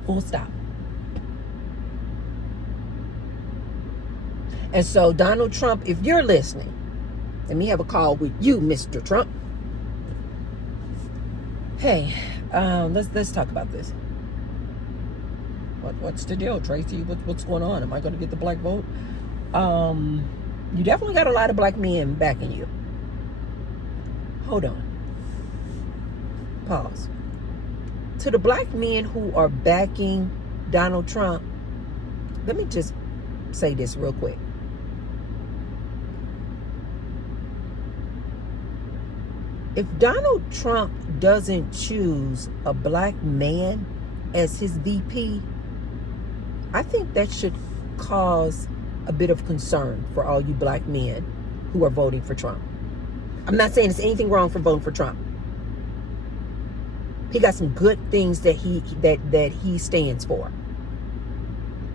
Full stop. And so Donald Trump, if you're listening, let me have a call with you, Mr. Trump. Hey, let's talk about this. What's the deal, Tracy? What's going on? Am I going to get the black vote? You definitely got a lot of black men backing you. Hold on. Pause. To the black men who are backing Donald Trump, let me just say this real quick. If Donald Trump doesn't choose a black man as his VP, I think that should cause a bit of concern for all you black men who are voting for Trump. I'm not saying there's anything wrong for voting for Trump. He got some good things that he stands for.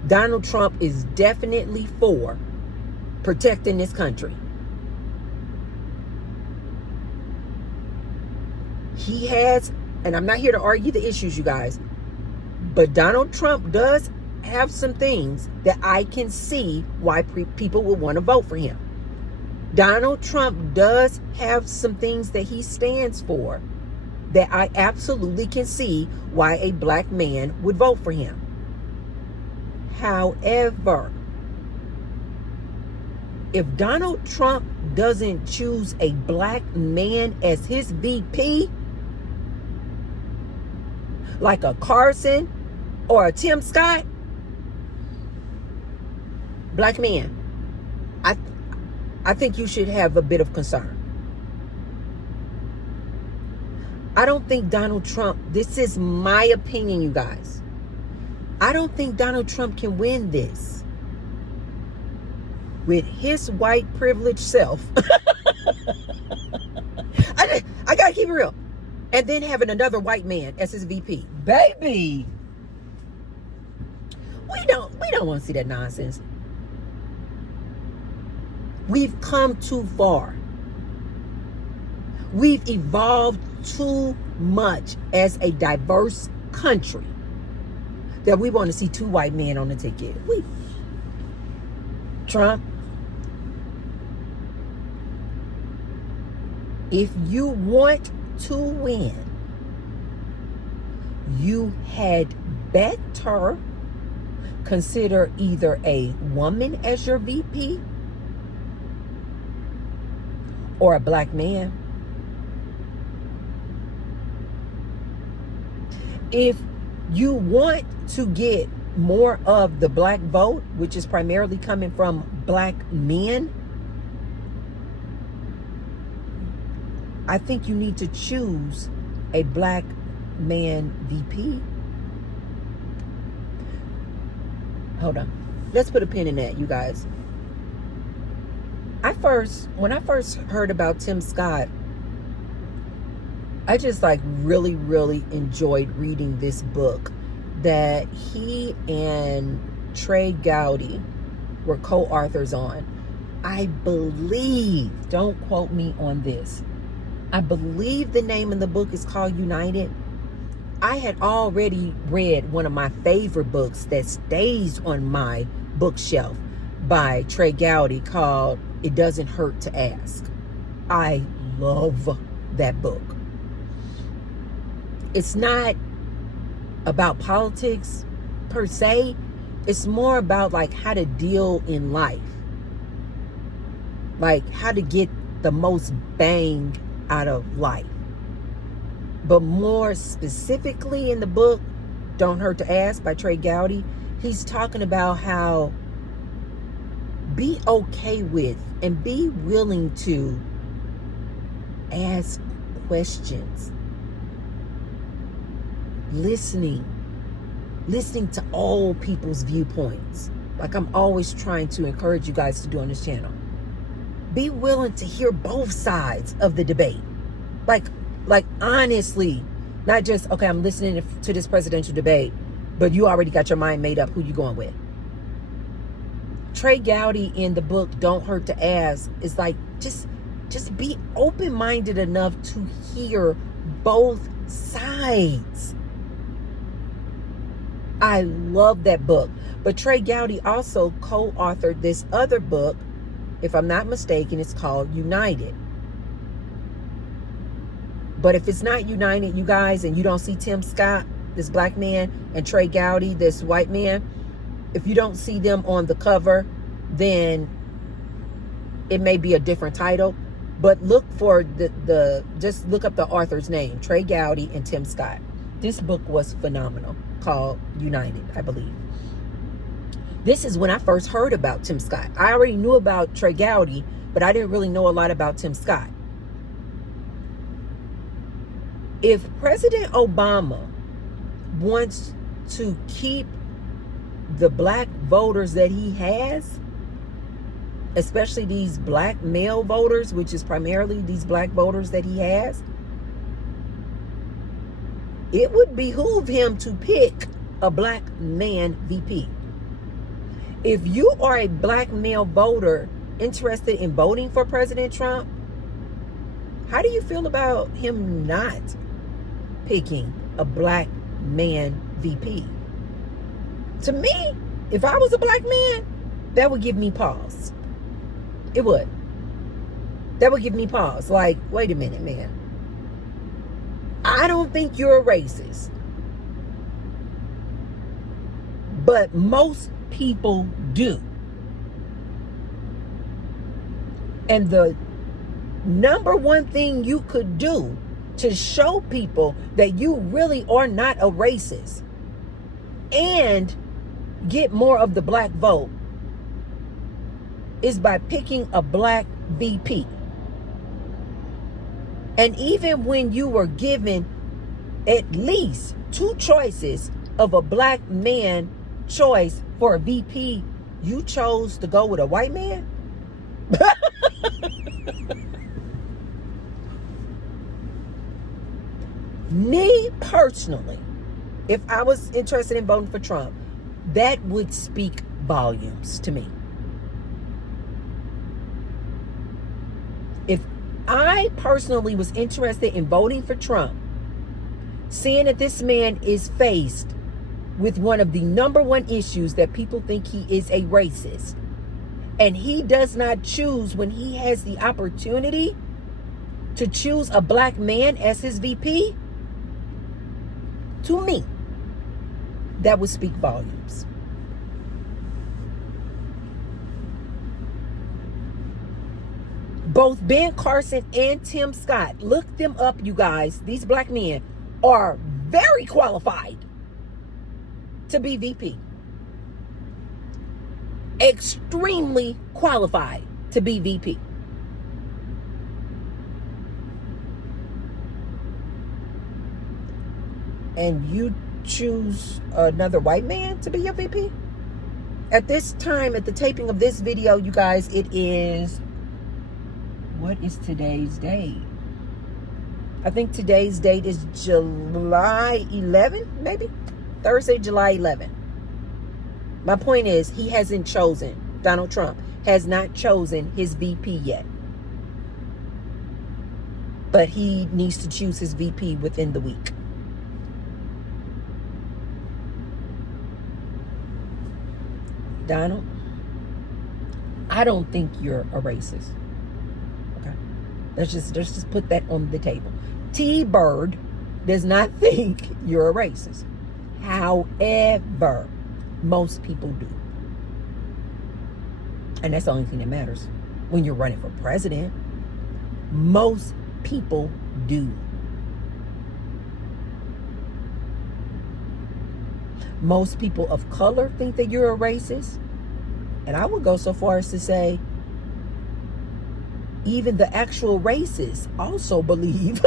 Donald Trump is definitely for protecting this country. He has, and I'm not here to argue the issues, you guys, but Donald Trump does have some things that I can see why people would want to vote for him. Donald Trump does have some things that he stands for that I absolutely can see why a black man would vote for him. However, if Donald Trump doesn't choose a black man as his VP, like a Carson or a Tim Scott, black man, I think you should have a bit of concern. I don't think Donald Trump, this is my opinion, you guys. I don't think Donald Trump can win this with his white privileged self. I gotta keep it real. And then having another white man as his VP. Baby, we don't want to see that nonsense. We've come too far. We've evolved too much as a diverse country that we want to see two white men on the ticket. Trump, if you want to win, you had better consider either a woman as your VP or a black man. If you want to get more of the black vote, which is primarily coming from black men, I think you need to choose a black man VP. Hold on. Let's put a pin in that, you guys. When I first heard about Tim Scott, I just really, really enjoyed reading this book that he and Trey Gowdy were co-authors on. I believe, don't quote me on this, I believe the name of the book is called United. I had already read one of my favorite books that stays on my bookshelf by Trey Gowdy called It Doesn't Hurt to Ask. I love that book. It's not about politics per se. It's more about how to deal in life. How to get the most bang out of life. But more specifically in the book, Don't Hurt to Ask by Trey Gowdy, he's talking about how be okay with and be willing to ask questions. Listening to all people's viewpoints, like I'm always trying to encourage you guys to do on this channel. Be willing to hear both sides of the debate. Like honestly, not just, okay, I'm listening to this presidential debate, but you already got your mind made up who you going with. Trey Gowdy in the book Don't Hurt to Ask is just be open-minded enough to hear both sides. I love that book. But Trey Gowdy also co-authored this other book, if I'm not mistaken, it's called United. But if it's not United, you guys, and you don't see Tim Scott, this black man, and Trey Gowdy, this white man, if you don't see them on the cover, then it may be a different title. But look for just look up the author's name, Trey Gowdy and Tim Scott. This book was phenomenal, called United, I believe. This is when I first heard about Tim Scott. I already knew about Trey Gowdy, but I didn't really know a lot about Tim Scott. If President Obama wants to keep the black voters that he has, especially these black male voters, which is primarily these black voters that he has, it would behoove him to pick a black man VP. If you are a black male voter interested in voting for President Trump, how do you feel about him not picking a black man VP? To me, if I was a black man, that would give me pause. It would. That would give me pause. Like, wait a minute, man. I don't think you're a racist. But most people do. And the number one thing you could do to show people that you really are not a racist and get more of the black vote is by picking a black VP. And even when you were given at least two choices of a black man choice for a VP, you chose to go with a white man? Me personally, if I was interested in voting for Trump, that would speak volumes to me. If I personally was interested in voting for Trump, seeing that this man is faced with one of the number one issues that people think he is a racist, and he does not choose when he has the opportunity to choose a black man as his VP, to me, that would speak volumes. Both Ben Carson and Tim Scott, look them up, you guys. These black men are very qualified to be VP. Extremely qualified to be VP. And you choose another white man to be your VP? At this time, at the taping of this video, you guys, it is, what is today's date? I think today's date is July 11, maybe? Thursday, July 11. My point is, he hasn't chosen, Donald Trump has not chosen his VP yet. But he needs to choose his VP within the week. Donald, I don't think you're a racist. Okay? Let's just put that on the table. T. Bird does not think you're a racist. However, most people do. And that's the only thing that matters when you're running for president. Most people do. Most people of color think that you're a racist. And I would go so far as to say, even the actual racists also believe.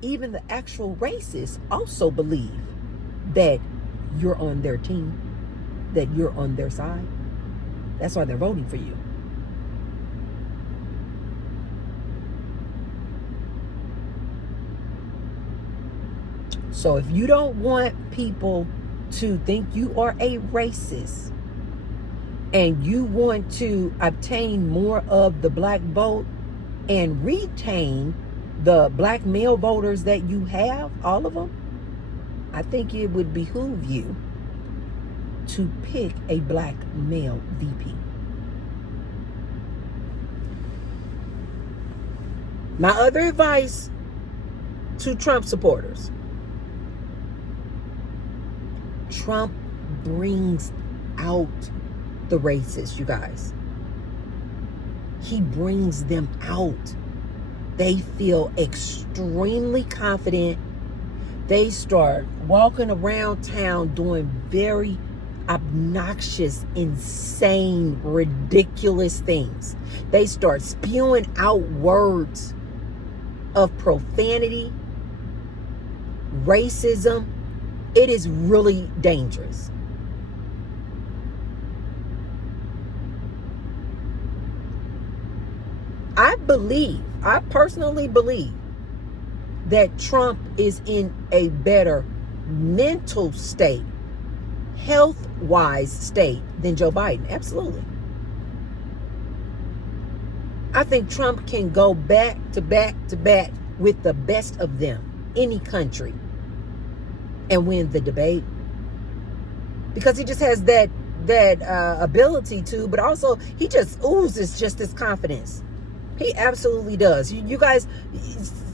Even the actual racists also believe that you're on their team, that you're on their side. That's why they're voting for you. So if you don't want people to think you are a racist and you want to obtain more of the black vote and retain the black male voters that you have, all of them, I think it would behoove you to pick a black male VP. My other advice to Trump supporters: Trump brings out the racists, you guys. He brings them out. They feel extremely confident. They start walking around town doing very obnoxious, insane, ridiculous things. They start spewing out words of profanity, racism. It is really dangerous. I personally believe that Trump is in a better mental state, health-wise state than Joe Biden. Absolutely. I think Trump can go back to back to back with the best of them, any country, and win the debate. Because he just has that ability to, but also he just oozes just this confidence. He absolutely does. You guys,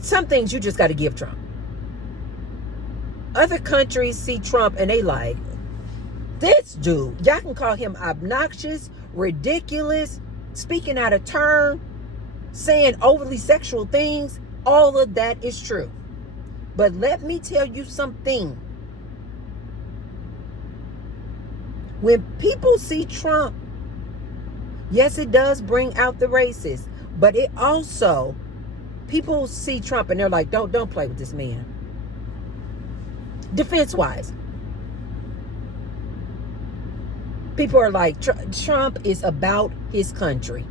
some things you just got to give Trump. Other countries see Trump and they like, this dude, y'all can call him obnoxious, ridiculous, speaking out of turn, saying overly sexual things. All of that is true. But let me tell you something. When people see Trump, yes, it does bring out the racists, but it also, people see Trump and they're like, don't play with this man. Defense-wise, people are like, Trump is about his country.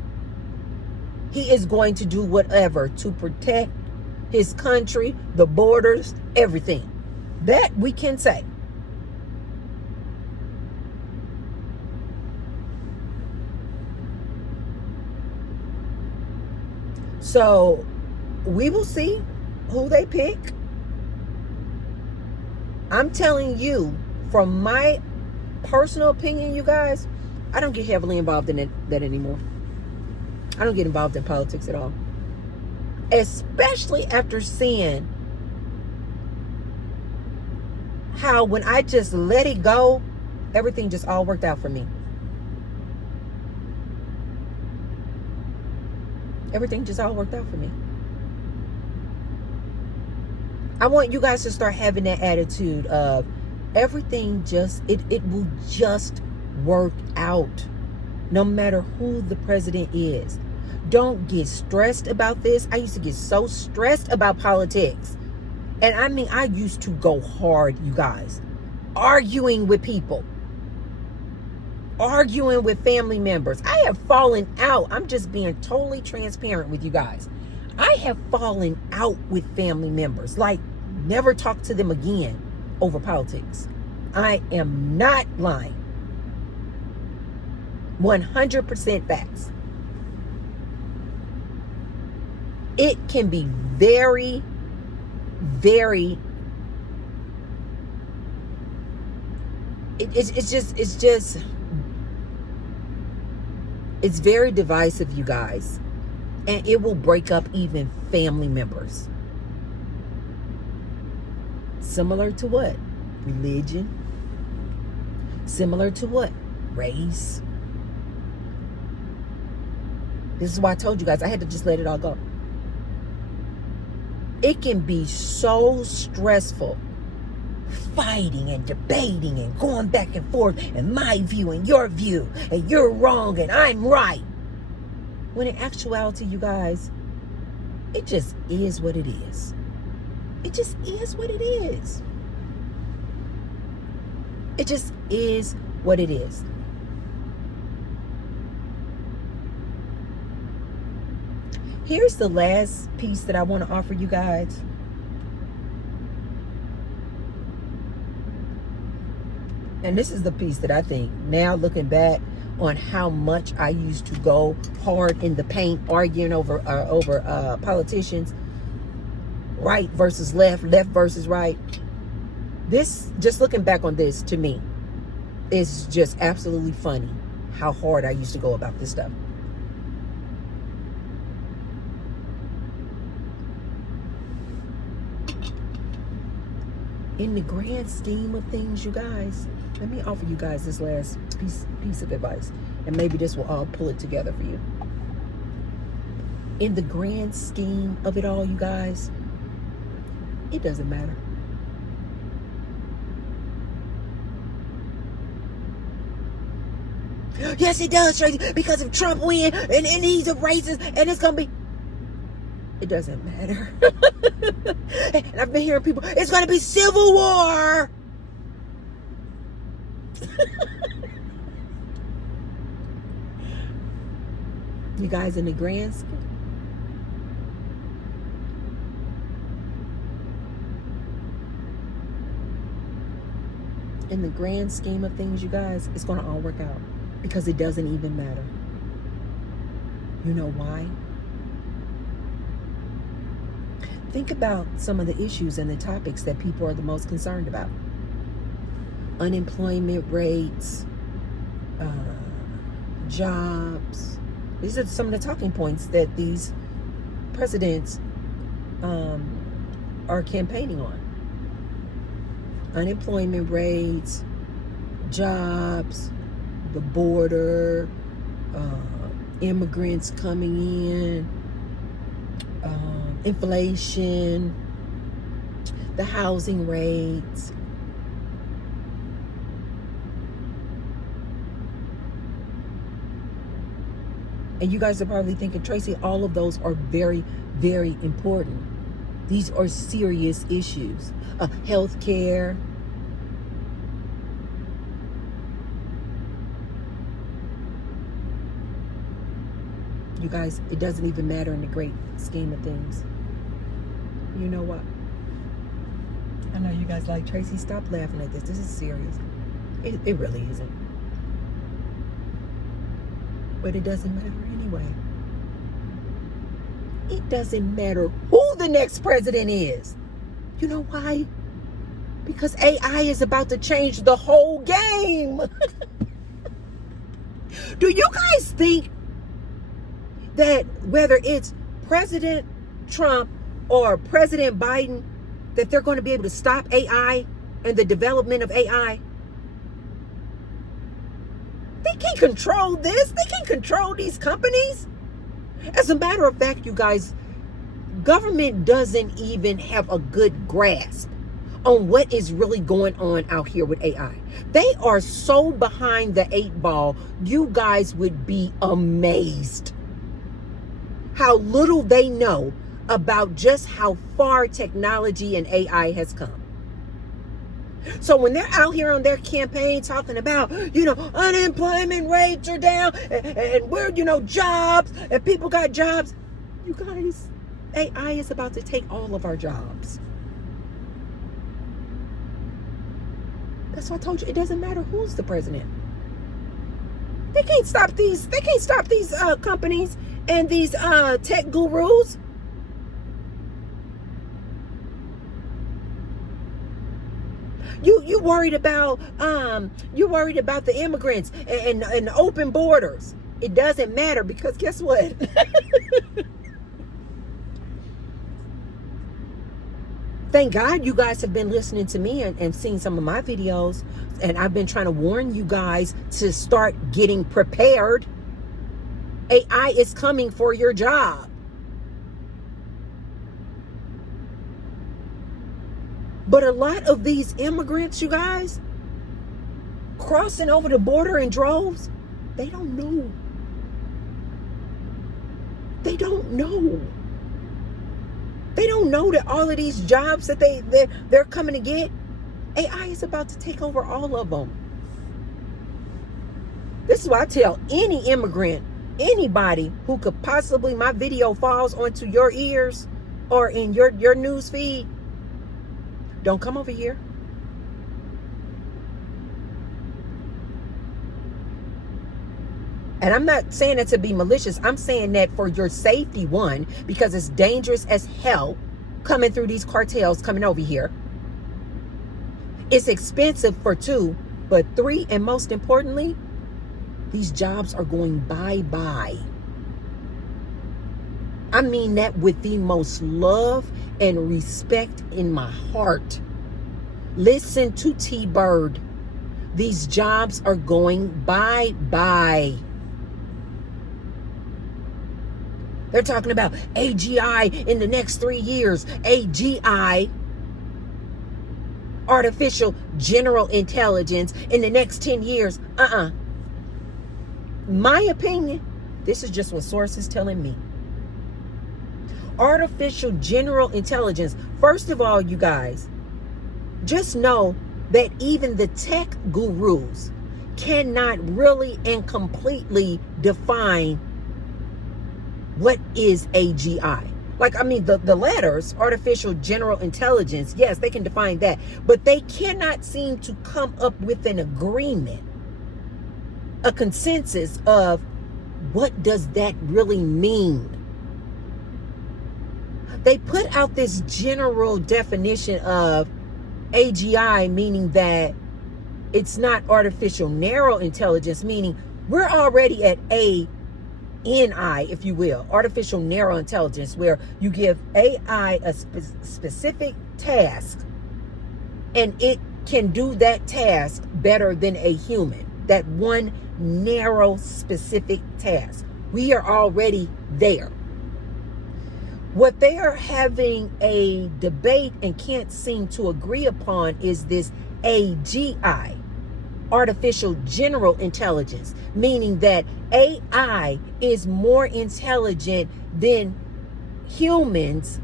He is going to do whatever to protect his country, the borders, everything. That we can say. So we will see who they pick. I'm telling you, from my personal opinion, you guys, I don't get heavily involved in that anymore. I don't get involved in politics at all. Especially after seeing how when I just let it go, everything just all worked out for me. Everything just all worked out for me. I want you guys to start having that attitude of everything just, it will just work out. No matter who the president is. Don't get stressed about this. I used to get so stressed about politics. And I mean, I used to go hard, you guys. Arguing with people. Arguing with family members. I have fallen out. I'm just being totally transparent with you guys. I have fallen out with family members. Like, never talk to them again over politics. I am not lying. 100% facts. It can be very, very, it's very divisive, you guys. And it will break up even family members. Similar to what? Religion. Similar to what? Race. This is why I told you guys I had to just let it all go. It can be so stressful fighting and debating and going back and forth and my view and your view and you're wrong and I'm right. When in actuality, you guys, it just is what it is. It just is what it is. It just is what it is. Here's the last piece that I want to offer you guys. And this is the piece that I think, now looking back on how much I used to go hard in the paint, arguing over politicians, right versus left, left versus right. This, just looking back on this, to me, is just absolutely funny how hard I used to go about this stuff. In the grand scheme of things, you guys, let me offer you guys this last piece of advice, and maybe this will all pull it together for you. In the grand scheme of it all, you guys, it doesn't matter. Yes, it does, Tracy, because if Trump wins and he's a racist and it's going to be... It doesn't matter. And I've been hearing people, it's going to be civil war. You guys, in the grand scheme, of things, you guys, it's going to all work out because it doesn't even matter. You know why? Think about some of the issues and the topics that people are the most concerned about. Unemployment rates, jobs. These are some of the talking points that these presidents are campaigning on. Unemployment rates, jobs, the border, immigrants coming in, inflation, the housing rates. And you guys are probably thinking, Tracy, all of those are very, very important. These are serious issues. Health care. You guys, it doesn't even matter in the great scheme of things. You know what? I know you guys like, Tracy, stop laughing at this. This is serious. It really isn't. But it doesn't matter anyway. It doesn't matter who the next president is. You know why? Because AI is about to change the whole game. Do you guys think that whether it's President Trump or President Biden, that they're going to be able to stop AI and the development of AI? They can't control this. They can't control these companies. As a matter of fact, you guys, government doesn't even have a good grasp on what is really going on out here with AI. They are so behind the 8 ball, you guys would be amazed how little they know about just how far technology and AI has come. So when they're out here on their campaign talking about, unemployment rates are down and we're, jobs and people got jobs, you guys, AI is about to take all of our jobs. That's why I told you, it doesn't matter who's the president. They can't stop these companies and these tech gurus. You worried about the immigrants and open borders. It doesn't matter because guess what? Thank God you guys have been listening to me and seeing some of my videos, and I've been trying to warn you guys to start getting prepared. AI is coming for your job. But a lot of these immigrants, you guys, crossing over the border in droves, they don't know. They don't know. They don't know that all of these jobs that they're coming to get, AI is about to take over all of them. This is why I tell any immigrant, anybody who could possibly, my video falls onto your ears or in your news feed, don't come over here. And I'm not saying it to be malicious. I'm saying that for your safety, one, because it's dangerous as hell coming through these cartels coming over here. It's expensive for two, but three, and most importantly, these jobs are going bye-bye. I mean that with the most love and respect in my heart. Listen to T-Bird. These jobs are going bye-bye. They're talking about AGI in the next 3 years. AGI, artificial general intelligence, in the next 10 years. My opinion, this is just what source is telling me. Artificial general intelligence. First of all, you guys, just know that even the tech gurus cannot really and completely define what is AGI. Like, I mean, the letters, artificial general intelligence, yes, they can define that, but they cannot seem to come up with an agreement, a consensus of what does that really mean. They put out this general definition of AGI, meaning that it's not artificial narrow intelligence, meaning we're already at ANI, if you will, artificial narrow intelligence, where you give AI a specific task and it can do that task better than a human. That one narrow specific task. We are already there. What they are having a debate and can't seem to agree upon is this AGI, artificial general intelligence, meaning that AI is more intelligent than humans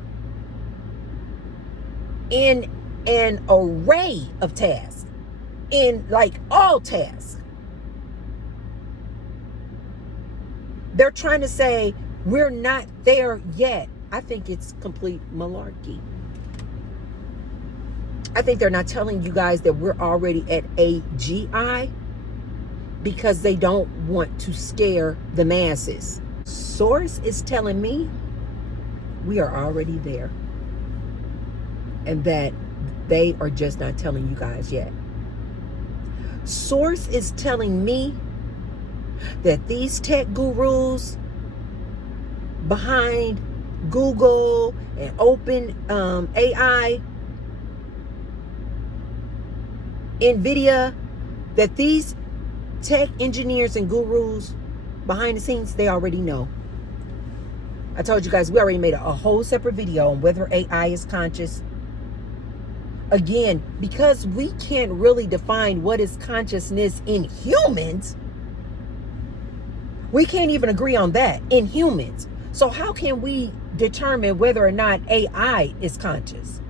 in an array of tasks, in like all tasks. They're trying to say we're not there yet. I think it's complete malarkey. I think they're not telling you guys that we're already at AGI because they don't want to scare the masses. Source is telling me we are already there, and that they are just not telling you guys yet. Source is telling me that these tech gurus behind Google and Open AI, NVIDIA, that these tech engineers and gurus behind the scenes, they already know. I told you guys, we already made a whole separate video on whether AI is conscious. Again, because we can't really define what is consciousness in humans, we can't even agree on that in humans. So how can we determine whether or not AI is conscious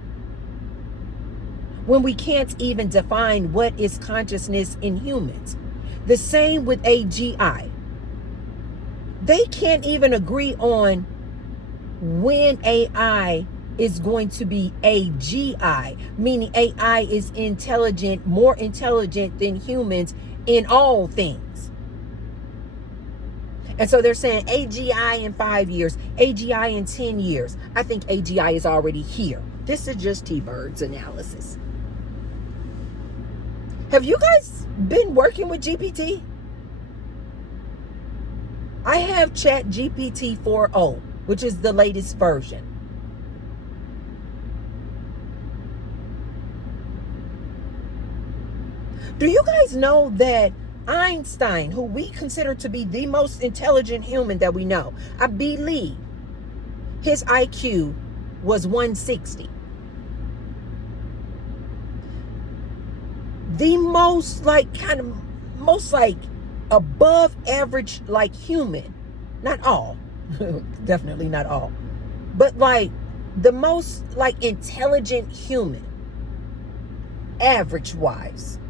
when we can't even define what is consciousness in humans? The same with AGI. They can't even agree on when AI is going to be AGI, meaning AI is intelligent, more intelligent than humans in all things. And so they're saying AGI in 5 years, AGI in 10 years. I think AGI is already here. This is just T-Bird's analysis. Have you guys been working with GPT? I have ChatGPT 4.0, which is the latest version. Do you guys know that Einstein, who we consider to be the most intelligent human that we know, I believe his IQ was 160. The most above average human, not all, definitely not all, but the most intelligent human, average wise.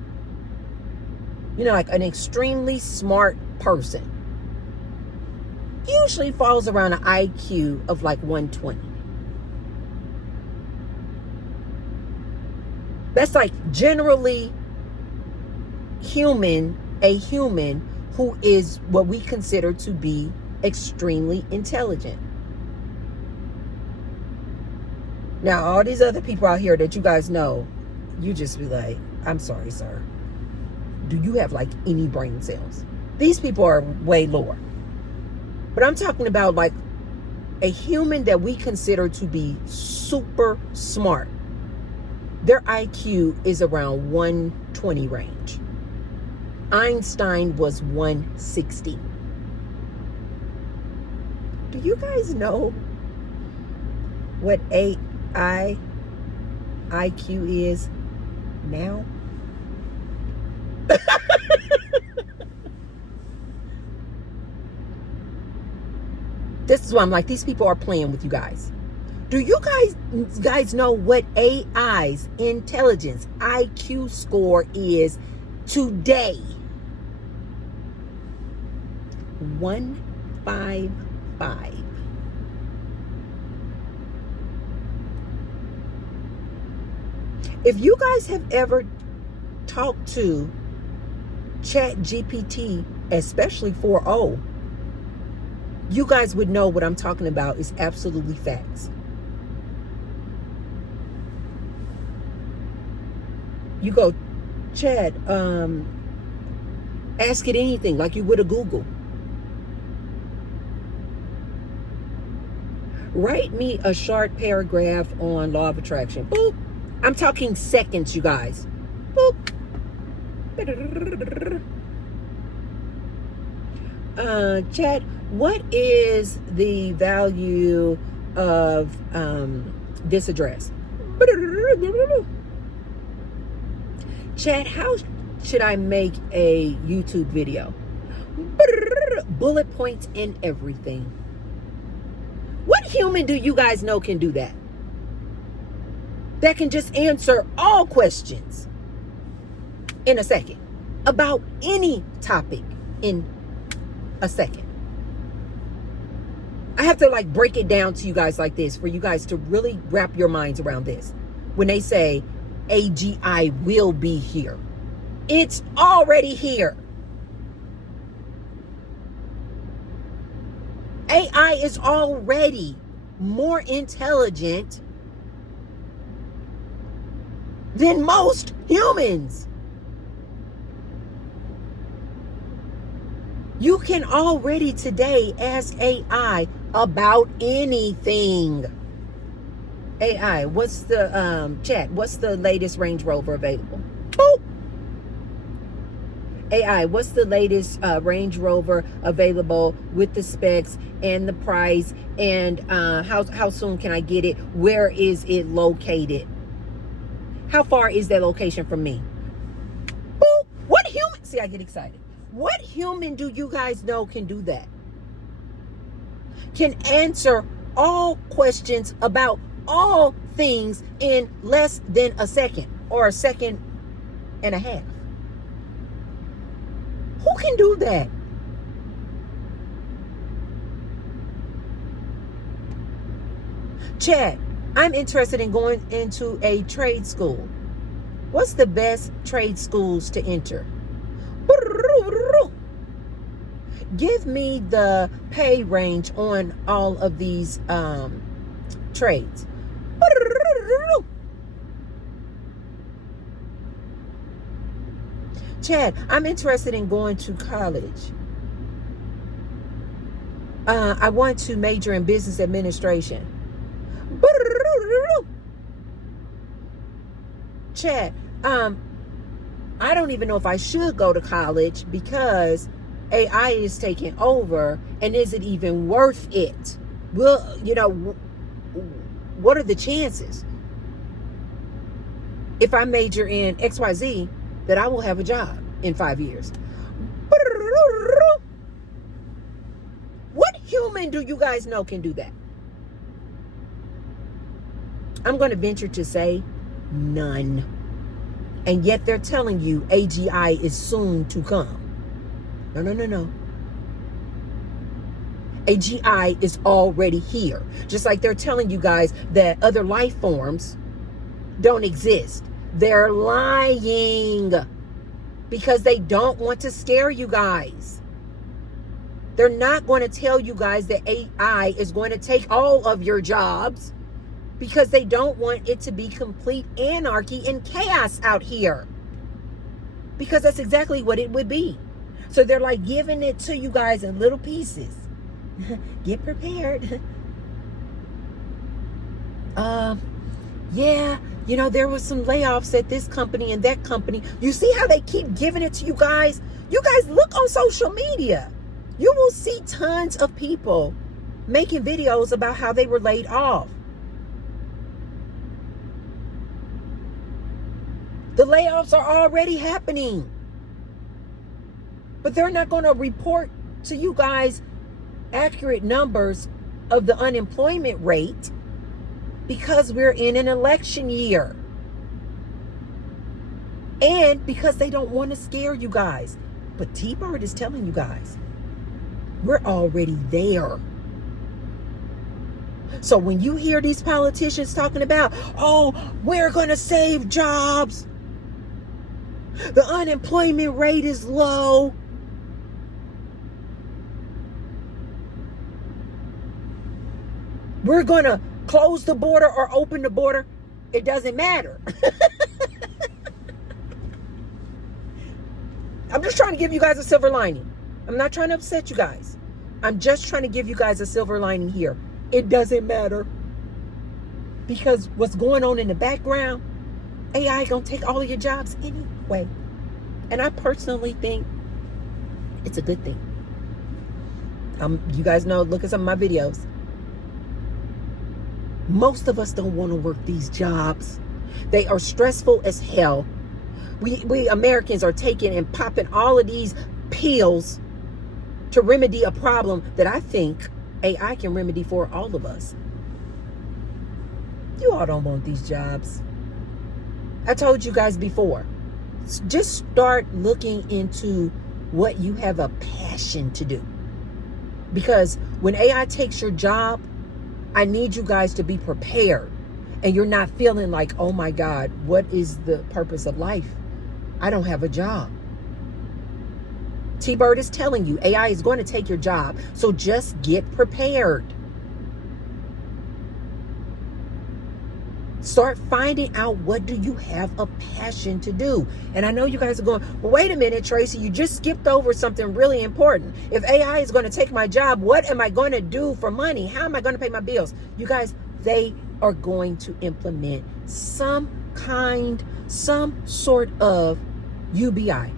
An extremely smart person usually falls around an IQ of 120. That's generally a human who is what we consider to be extremely intelligent. Now, all these other people out here that you guys know, you just be like, I'm sorry, sir. Do you have like any brain cells? These people are way lower. But I'm talking about like a human that we consider to be super smart. Their IQ is around 120 range. Einstein was 160. Do you guys know what AI IQ is now? This is why I'm like, these people are playing with you guys. Do you guys know what AI's intelligence IQ score is today? 155. If you guys have ever talked to ChatGPT, especially 4.0, you guys would know what I'm talking about is absolutely facts. You go, Chad, ask it anything like you would a Google. Write me a short paragraph on law of attraction. Boop. I'm talking seconds, you guys. Boop. Chad, what is the value of this address? Chad, how should I make a YouTube video? Bullet points and everything. What human do you guys know can do that? That can just answer all questions in a second about any topic in a second. I have to like break it down to you guys like this for you guys to really wrap your minds around this. When they say AGI will be here, it's already here. AI is already more intelligent than most humans. You can already today ask AI about anything. AI, what's the chat? What's the latest Range Rover available? Boop. AI, what's the latest Range Rover available with the specs and the price, and how soon can I get it? Where is it located? How far is that location from me? Boop. What human? See, I get excited. What human do you guys know can do that? Can answer all questions about all things in less than a second or a second and a half? Who can do that? Chad, I'm interested in going into a trade school. What's the best trade schools to enter? Give me the pay range on all of these trades. Chad, I'm interested in going to college. I want to major in business administration. Chad, I don't even know if I should go to college because AI is taking over, and is it even worth it? Well, what are the chances if I major in XYZ that I will have a job in 5 years? What human do you guys know can do that? I'm going to venture to say none. And yet they're telling you AGI is soon to come. No. AGI is already here. Just like they're telling you guys that other life forms don't exist. They're lying because they don't want to scare you guys. They're not going to tell you guys that AI is going to take all of your jobs because they don't want it to be complete anarchy and chaos out here. Because that's exactly what it would be. So they're like giving it to you guys in little pieces. Get prepared. Yeah, you know, there was some layoffs at this company and that company. You see how they keep giving it to you guys? You guys look on social media. You will see tons of people making videos about how they were laid off. The layoffs are already happening. But they're not going to report to you guys accurate numbers of the unemployment rate because we're in an election year. And because they don't want to scare you guys. But T-Bird is telling you guys, we're already there. So when you hear these politicians talking about, oh, we're going to save jobs, the unemployment rate is low, we're going to close the border or open the border, it doesn't matter. I'm just trying to give you guys a silver lining. I'm not trying to upset you guys. I'm just trying to give you guys a silver lining here. It doesn't matter. Because what's going on in the background, AI gonna take all of your jobs anyway. And I personally think it's a good thing. You guys know, look at some of my videos. Most of us don't want to work these jobs. They are stressful as hell. We Americans are taking and popping all of these pills to remedy a problem that I think AI can remedy for all of us. You all don't want these jobs. I told you guys before. Just start looking into what you have a passion to do. Because when AI takes your job, I need you guys to be prepared. And you're not feeling like, oh my God, what is the purpose of life? I don't have a job. T-Bird is telling you AI is going to take your job. So just get prepared. Start finding out, what do you have a passion to do? And I know you guys are going, well, wait a minute, Tracy, you just skipped over something really important. If AI is going to take my job, what am I going to do for money? How am I going to pay my bills? You guys, they are going to implement some sort of UBI.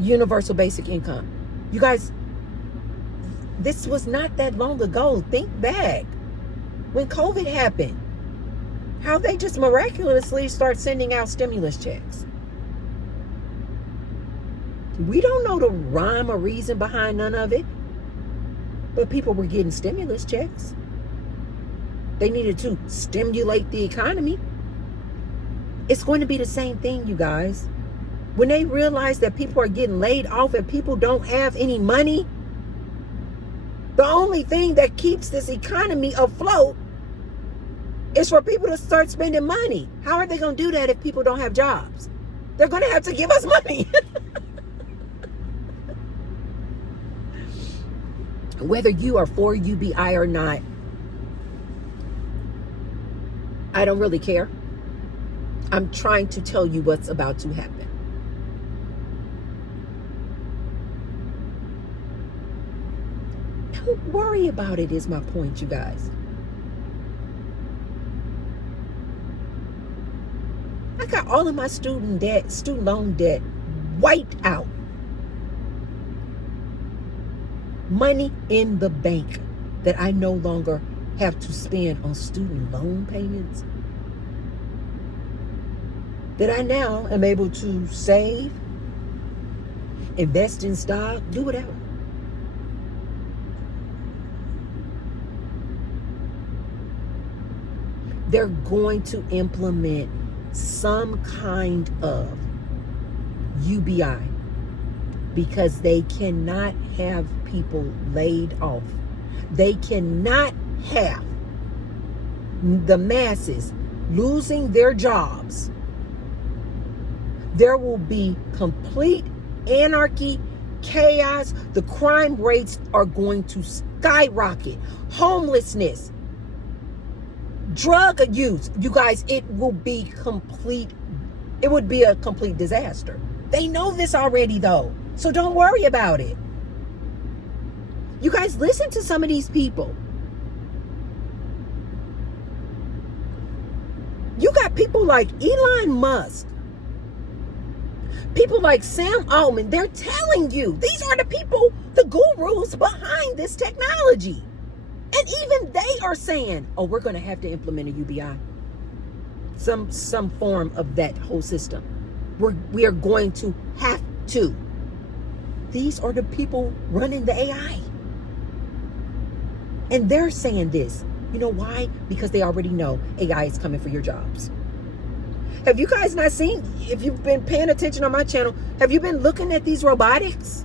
Universal Basic Income. You guys, this was not that long ago. Think back. When COVID happened, how they just miraculously start sending out stimulus checks. We don't know the rhyme or reason behind none of it, but people were getting stimulus checks. They needed to stimulate the economy. It's going to be the same thing, you guys. When they realize that people are getting laid off and people don't have any money, the only thing that keeps this economy afloat is for people to start spending money. How are they going to do that if people don't have jobs? They're going to have to give us money. Whether you are for UBI or not, I don't really care. I'm trying to tell you what's about to happen. Don't worry about it, is my point, you guys. I got all of my student loan debt wiped out. Money in the bank that I no longer have to spend on student loan payments. That I now am able to save, invest in stock, do whatever. They're going to implement some kind of UBI because they cannot have people laid off. They cannot have the masses losing their jobs. There will be complete anarchy, chaos. The crime rates are going to skyrocket. Homelessness, drug use, you guys, it would be a complete disaster. They know this already though, so don't worry about it. You guys, listen to some of these people. You got people like Elon Musk, people like Sam Altman. They're telling you, these are the people, the gurus behind this technology. And even they are saying, oh, we're going to have to implement a UBI. Some form of that whole system. We are going to have to. These are the people running the AI. And they're saying this. You know why? Because they already know AI is coming for your jobs. Have you guys not seen, if you've been paying attention on my channel, have you been looking at these robotics?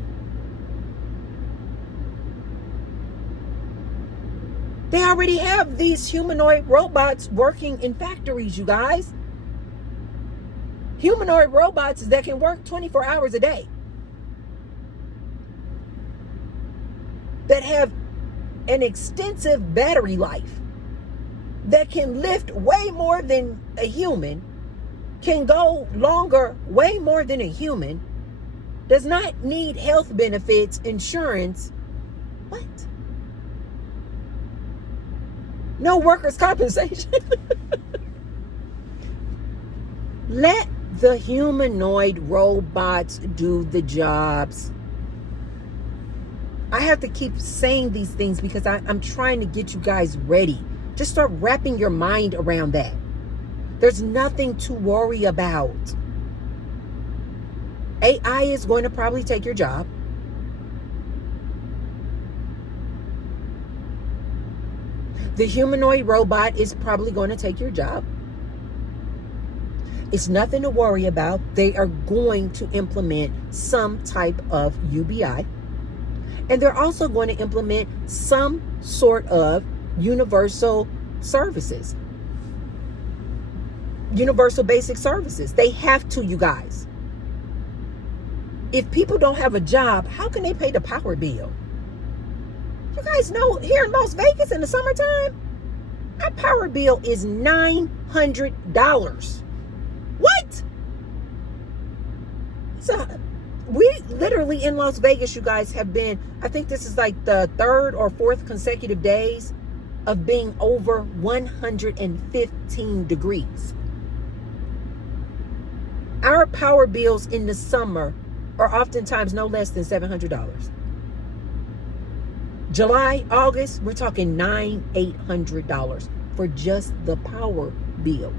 They already have these humanoid robots working in factories, you guys. Humanoid robots that can work 24 hours a day. That have an extensive battery life. That can lift way more than a human. Can go longer, way more than a human. Does not need health benefits, insurance. What? No workers' compensation. Let the humanoid robots do the jobs. I have to keep saying these things because I'm trying to get you guys ready. Just start wrapping your mind around that. There's nothing to worry about. AI is going to probably take your job. The humanoid robot is probably going to take your job. It's nothing to worry about. They are going to implement some type of UBI. And they're also going to implement some sort of universal services. Universal basic services. They have to, you guys. If people don't have a job, how can they pay the power bill? You guys know here in Las Vegas in the summertime, our power bill is $900. What? So we literally in Las Vegas, you guys, have been, I think this is like the 3rd or 4th consecutive days of being over 115 degrees. Our power bills in the summer are oftentimes no less than $700. July, August, we're talking $800 for just the power bill.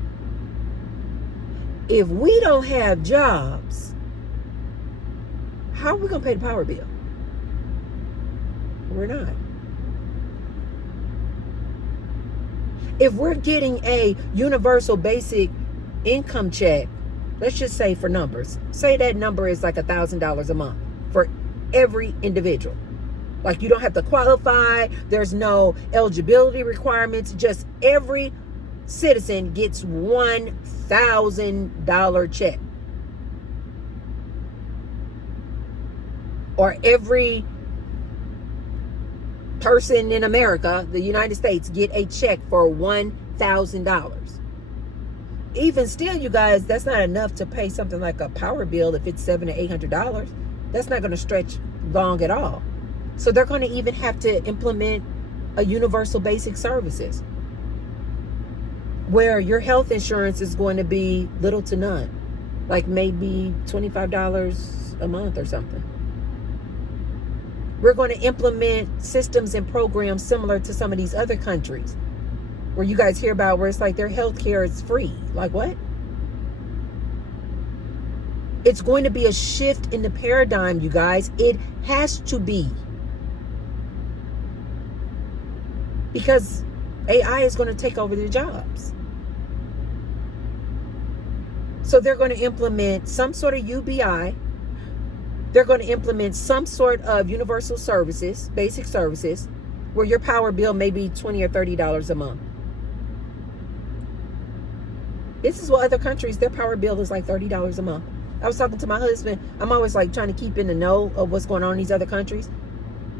If we don't have jobs, how are we going to pay the power bill? We're not. If we're getting a universal basic income check, let's just say for numbers, say that number is like $1,000 a month for every individual. Like you don't have to qualify. There's no eligibility requirements. Just every citizen gets $1,000 check. Or every person in America, the United States, get a check for $1,000. Even still, you guys, that's not enough to pay something like a power bill if it's $700 to $800. That's not going to stretch long at all. So they're going to even have to implement a universal basic services where your health insurance is going to be little to none, like maybe $25 a month or something. We're going to implement systems and programs similar to some of these other countries where you guys hear about where it's like their health care is free. Like what? It's going to be a shift in the paradigm, you guys. It has to be. Because AI is going to take over the jobs. So they're going to implement some sort of UBI. They're going to implement some sort of universal services, basic services, where your power bill may be $20 or $30 a month. This is what other countries, their power bill is like $30 a month. I was talking to my husband. I'm always like trying to keep in the know of what's going on in these other countries.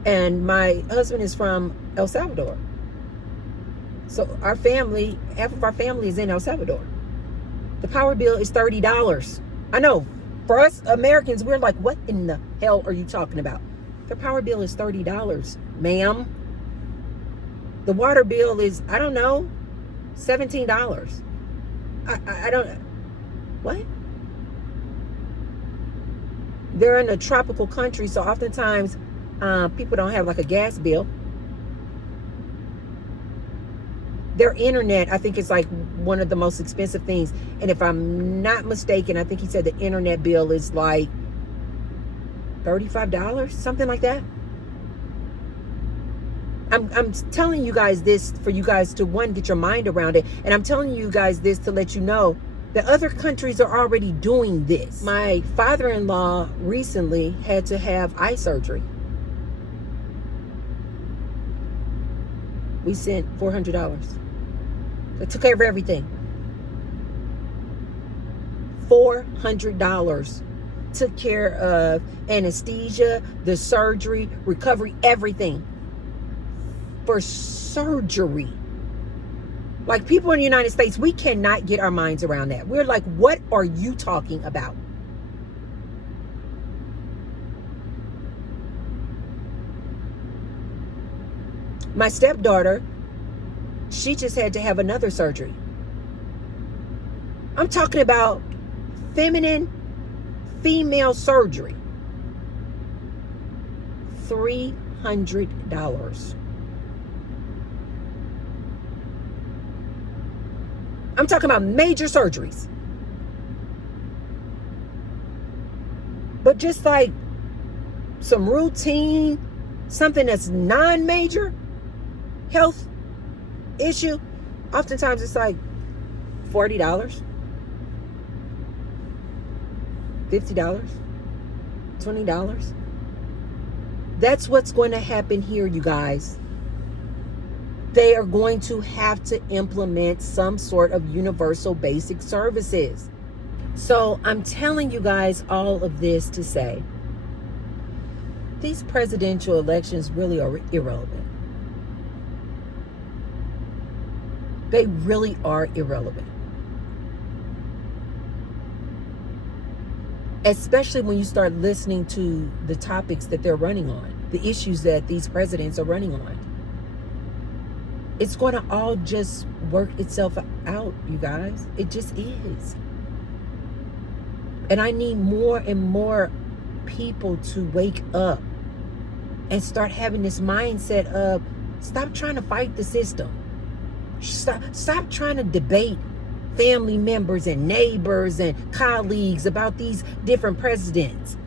And my husband is from El Salvador. So our family, half of our family is in El Salvador. The power bill is $30. I know, for us Americans, we're like, what in the hell are you talking about? The power bill is $30, ma'am. The water bill is, I don't know, $17. I don't, what? They're in a tropical country, so oftentimes people don't have like a gas bill. Their internet, I think, is like one of the most expensive things. And if I'm not mistaken, I think he said the internet bill is like $35, something like that. I'm telling you guys this for you guys to, one, get your mind around it. And I'm telling you guys this to let you know that other countries are already doing this. My father-in-law recently had to have eye surgery. We sent $400. That took care of everything. $400 took care of anesthesia, the surgery, recovery, everything. For surgery. Like, people in the United States, we cannot get our minds around that. We're like, what are you talking about? My stepdaughter, she just had to have another surgery. I'm talking about female surgery. $300. I'm talking about major surgeries. But just like some routine, something that's non-major health issue, oftentimes it's like $40, $50, $20. That's what's going to happen here, you guys. They are going to have to implement some sort of universal basic services. So I'm telling you guys all of this to say, these presidential elections really are irrelevant. They really are irrelevant. Especially when you start listening to the topics that they're running on, the issues that these presidents are running on. It's going to all just work itself out, you guys. It just is. And I need more and more people to wake up and start having this mindset of, stop trying to fight the system. Stop trying to debate family members and neighbors and colleagues about these different presidents.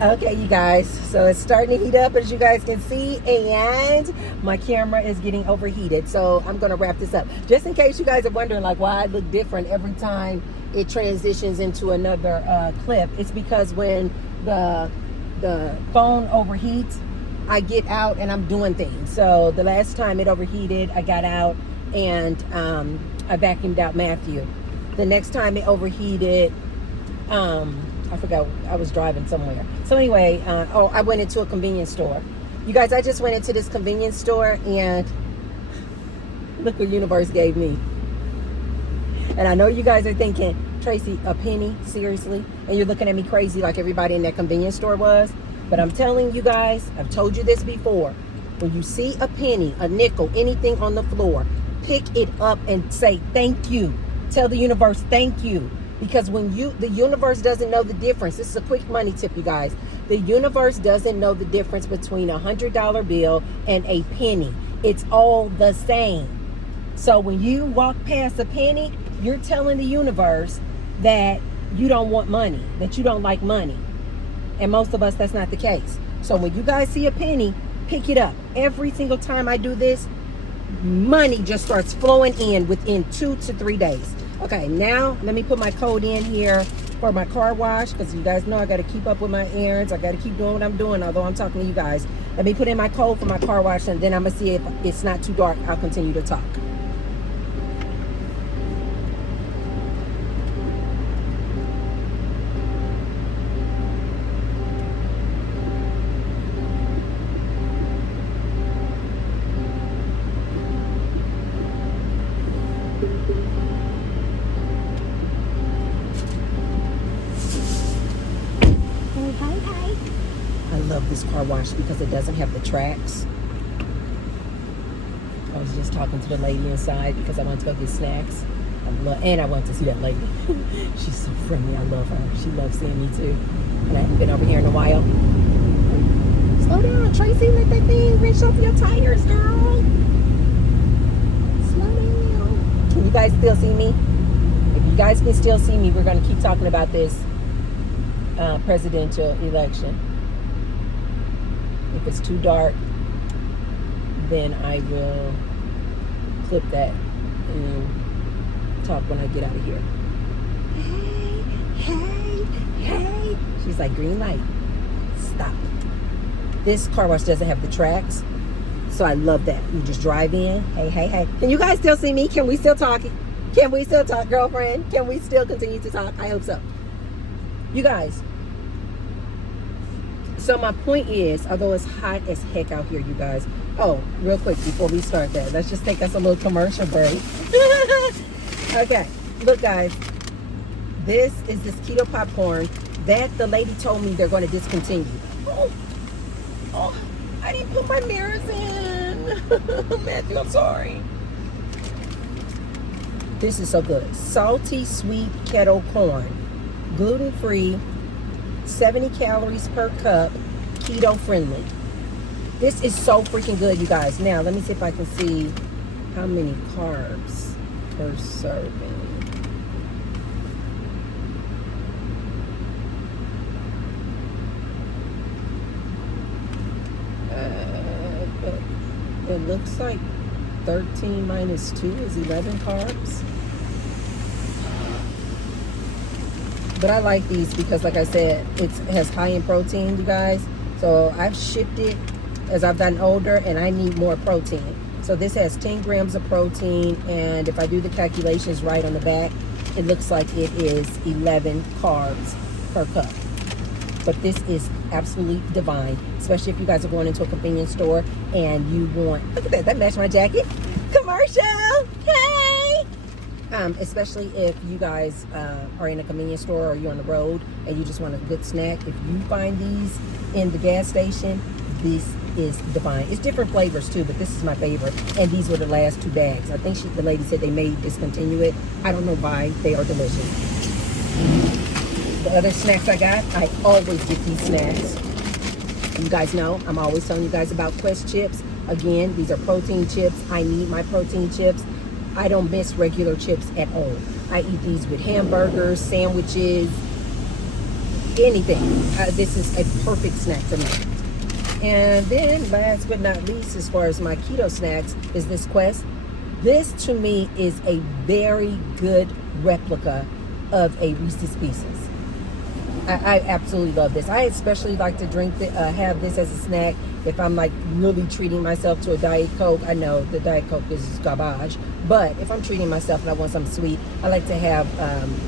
Okay, you guys, so it's starting to heat up, as you guys can see, and my camera is getting overheated. So I'm going to wrap this up. Just in case you guys are wondering like why I look different every time it transitions into another clip, it's because when the phone overheats, I get out and I'm doing things. So the last time it overheated, I got out and I vacuumed out Matthew. The next time it overheated, I forgot, I was driving somewhere. So anyway, I went into a convenience store. You guys, I just went into this convenience store and look what Universe gave me. And I know you guys are thinking, Tracy, a penny? Seriously? And you're looking at me crazy like everybody in that convenience store was. But I'm telling you guys, I've told you this before. When you see a penny, a nickel, anything on the floor, pick it up and say thank you. Tell the universe thank you. Because when the universe doesn't know the difference. This is a quick money tip, you guys. The universe doesn't know the difference between a $100 bill and a penny. It's all the same. So when you walk past a penny, you're telling the universe that you don't want money, that you don't like money. And most of us, that's not the case. So when you guys see a penny, pick it up. Every single time I do this, money just starts flowing in within 2 to 3 days. Okay, now let me put my code in here for my car wash, because you guys know I got to keep up with my errands. I got to keep doing what I'm doing, although I'm talking to you guys. Let me put in my code for my car wash, and then I'm going to see if it's not too dark. I'll continue to talk. this car wash because it doesn't have the tracks. I was just talking to the lady inside because I wanted to go get snacks. And I went to see that lady. She's so friendly. I love her. She loves seeing me too. And I haven't been over here in a while. Slow down, Tracy. Let that thing wrench off your tires, girl. Slow down. Can you guys still see me? If you guys can still see me, we're going to keep talking about this presidential election. If it's too dark, then I will clip that and talk when I get out of here. Hey. She's like, green light. Stop. This car wash doesn't have the tracks, so I love that. You just drive in. Hey. Can you guys still see me? Can we still talk? Can we still talk, girlfriend? Can we still continue to talk? I hope so. You guys, so my point is, although it's hot as heck out here, you guys. Oh, real quick before we start that, let's just take us a little commercial break. Okay, look guys, this is this keto popcorn that the lady told me they're going to discontinue. Oh, I didn't put my mirrors in. Matthew, I'm sorry. This is so good. Salty sweet kettle corn, gluten-free, 70 calories per cup, keto friendly. This is so freaking good, you guys. Now, let me see if I can see how many carbs per serving. It looks like 13 minus 2 is 11 carbs. But I like these because, like I said, it has high in protein, you guys. So I've shifted as I've gotten older, and I need more protein. So this has 10 grams of protein, and if I do the calculations right on the back, it looks like it is 11 carbs per cup. But this is absolutely divine, especially if you guys are going into a convenience store and you want, look at that matched my jacket. Commercial, hey! Especially if you guys are in a convenience store or you're on the road and you just want a good snack. If you find these in the gas station, this is divine. It's different flavors too, but this is my favorite. And these were the last 2 bags. I think the lady said they may discontinue it. I don't know why. They are delicious. The other snacks I got, I always get these snacks. You guys know, I'm always telling you guys about Quest chips. Again, these are protein chips. I need my protein chips. I don't miss regular chips at all. I eat these with hamburgers, sandwiches, anything. This is a perfect snack for me. And then last but not least, as far as my keto snacks, is this Quest. This to me is a very good replica of a Reese's Pieces. I absolutely love this. I especially like to have this as a snack if I'm like really treating myself to a Diet Coke. I know the Diet Coke is garbage, but if I'm treating myself and I want something sweet, I like to have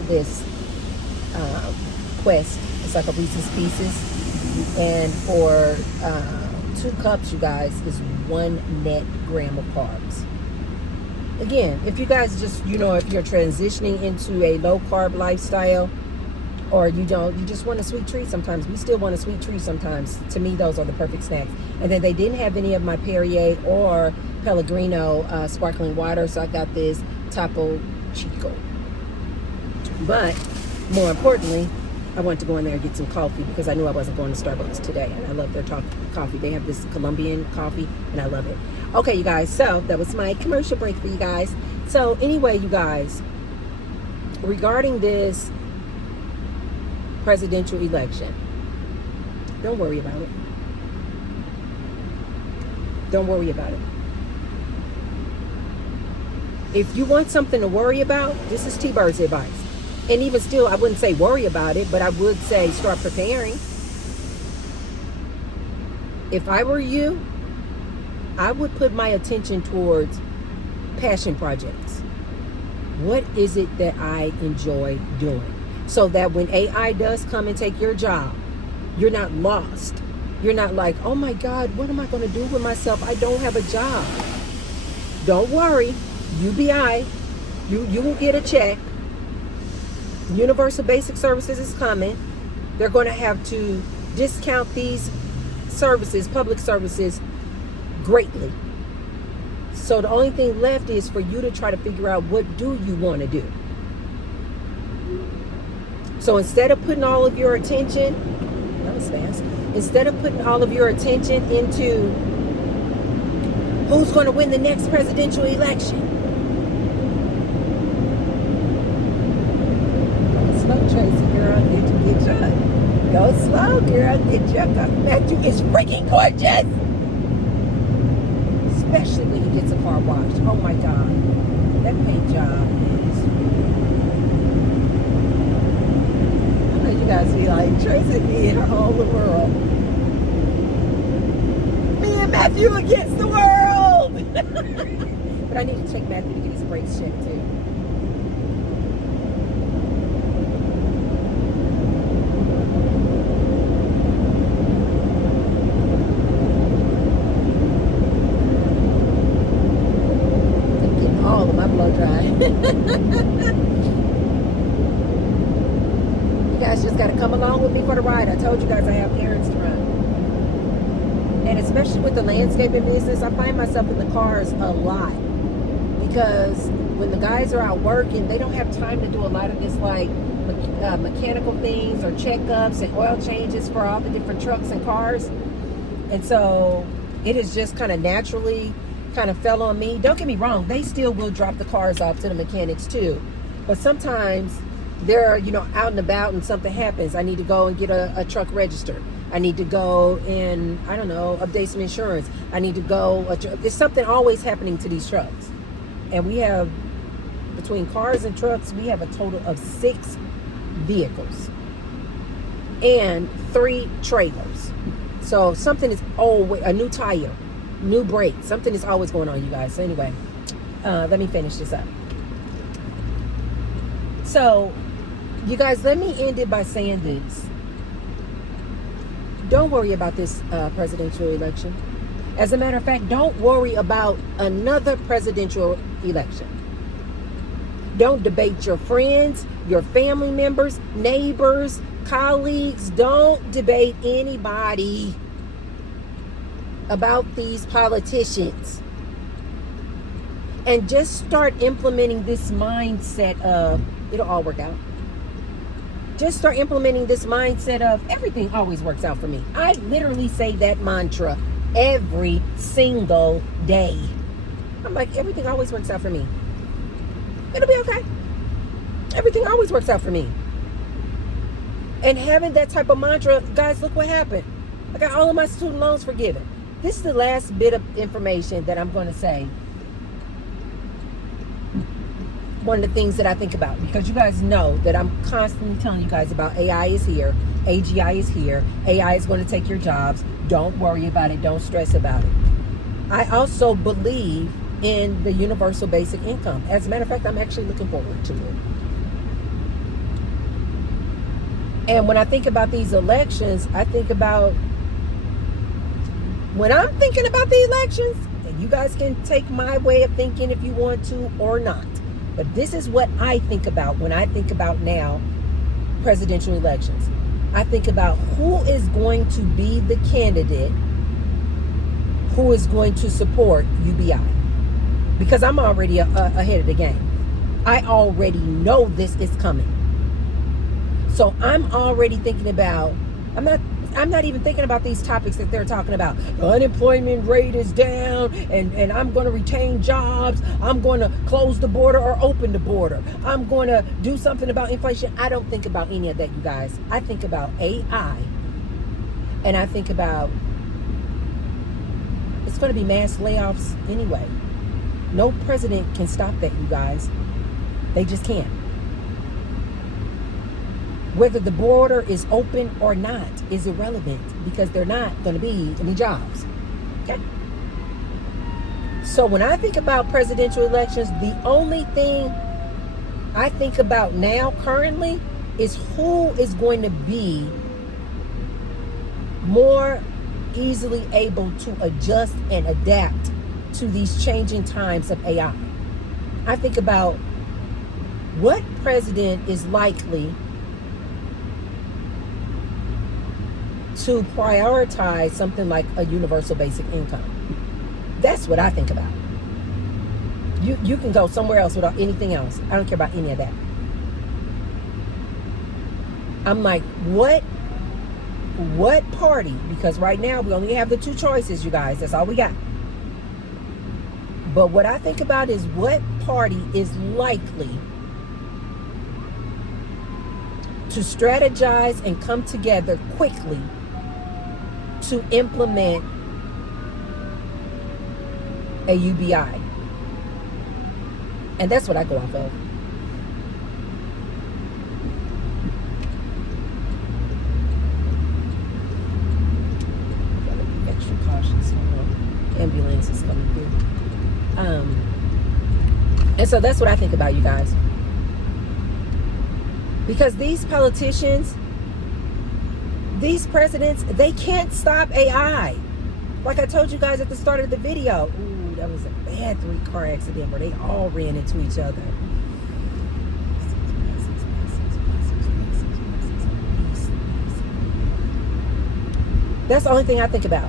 this Quest. It's like a Reese's Pieces, and for 2 cups, you guys, is 1 net gram of carbs. Again, if you guys just, if you're transitioning into a low carb lifestyle, or you just want a sweet treat sometimes. We still want a sweet treat sometimes. To me, those are the perfect snacks. And then they didn't have any of my Perrier or Pellegrino sparkling water, so I got this Topo Chico. But more importantly, I wanted to go in there and get some coffee because I knew I wasn't going to Starbucks today, and I love their coffee. They have this Colombian coffee, and I love it. Okay, you guys, so that was my commercial break for you guys. So anyway, you guys, regarding this presidential election, don't worry about it. Don't worry about it. If you want something to worry about, this is T-Bird's advice. And even still, I wouldn't say worry about it, but I would say start preparing. If I were you, I would put my attention towards passion projects. What is it that I enjoy doing? So that when AI does come and take your job, you're not lost. You're not like, oh my God, what am I going to do with myself? I don't have a job. Don't worry. UBI, you will get a check. Universal Basic Services is coming. They're going to have to discount these services, public services, greatly. So the only thing left is for you to try to figure out, what do you want to do? So instead of putting all of your attention, that was fast. Instead of putting all of your attention into who's going to win the next presidential election. Go slow, Tracy, girl. Get your. Go slow, girl. Get your. Matthew is freaking gorgeous. Especially when he gets a car washed. Oh my God. That paint job is. I know you guys be like, Tracy be in her own world. Me and Matthew against the world. But I need to take Matthew to get his brakes checked too. You guys just got to come along with me for the ride. I told you guys I have errands to run. And especially with the landscaping business, I find myself in the cars a lot. Because when the guys are out working, they don't have time to do a lot of this like mechanical things or checkups and oil changes for all the different trucks and cars. And so it has just kind of naturally kind of fell on me. Don't get me wrong, they still will drop the cars off to the mechanics too. But sometimes they're, out and about and something happens. I need to go and get a truck registered. I need to go and, update some insurance. I need to go, there's something always happening to these trucks. And we have, between cars and trucks, we have a total of 6 vehicles and 3 trailers. So something is always, a new tire, new brake, something is always going on, you guys. So anyway, let me finish this up. So you guys, let me end it by saying this. Don't worry about this presidential election. As a matter of fact, don't worry about another presidential election. Don't debate your friends, your family members, neighbors, colleagues. Don't debate anybody about these politicians. And just start implementing this mindset of it'll all work out. Just start implementing this mindset of everything always works out for me. I literally say that mantra every single day. I'm like, everything always works out for me. It'll be okay. Everything always works out for me. And having that type of mantra, guys, look what happened. I got all of my student loans forgiven. This is the last bit of information that I'm going to say. One of the things that I think about, because you guys know that I'm constantly telling you guys about AI is here, AGI is here, AI is going to take your jobs. Don't worry about it. Don't stress about it. I also believe in the universal basic income. As a matter of fact, I'm actually looking forward to it. And when I think about these elections, I think about, when I'm thinking about the elections, and you guys can take my way of thinking if you want to or not. But this is what I think about when I think about now presidential elections. I think about who is going to be the candidate who is going to support UBI. Because I'm already ahead of the game. I already know this is coming. So I'm already thinking about, I'm not even thinking about these topics that they're talking about. The unemployment rate is down and I'm going to retain jobs. I'm going to close the border or open the border. I'm going to do something about inflation. I don't think about any of that, you guys. I think about AI. And I think about, it's going to be mass layoffs anyway. No president can stop that, you guys. They just can't. Whether the border is open or not is irrelevant because they're not going to be any jobs. Okay? So when I think about presidential elections, the only thing I think about now currently is who is going to be more easily able to adjust and adapt to these changing times of AI. I think about what president is likely to prioritize something like a universal basic income. That's what I think about. You can go somewhere else without anything else. I don't care about any of that. I'm like, what party? Because right now we only have the two choices, you guys. That's all we got. But what I think about is what party is likely to strategize and come together quickly to implement a UBI. And that's what I go off of. Gotta be extra cautious when the ambulance is coming through. And so that's what I think about, you guys. Because these politicians, these presidents, they can't stop AI. Like I told you guys at the start of the video. Ooh, that was a bad 3-car accident where they all ran into each other. That's the only thing I think about.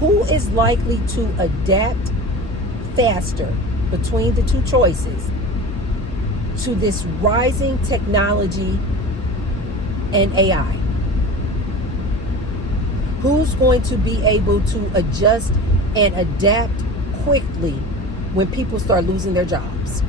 Who is likely to adapt faster between the two choices to this rising technology and AI? Who's going to be able to adjust and adapt quickly when people start losing their jobs?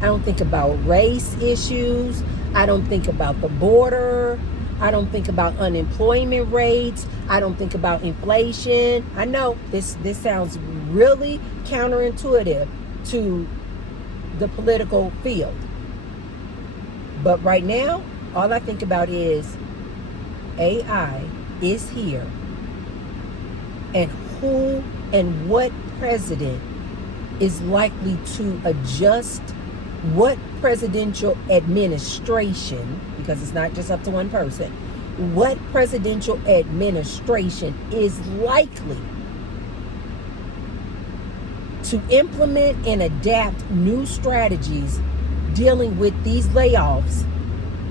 I don't think about race issues. I don't think about the border. I don't think about unemployment rates. I don't think about inflation. I know this sounds really counterintuitive to the political field. But right now, all I think about is AI is here. And who and what president is likely to adjust what presidential administration, because it's not just up to one person, what presidential administration is likely to implement and adapt new strategies dealing with these layoffs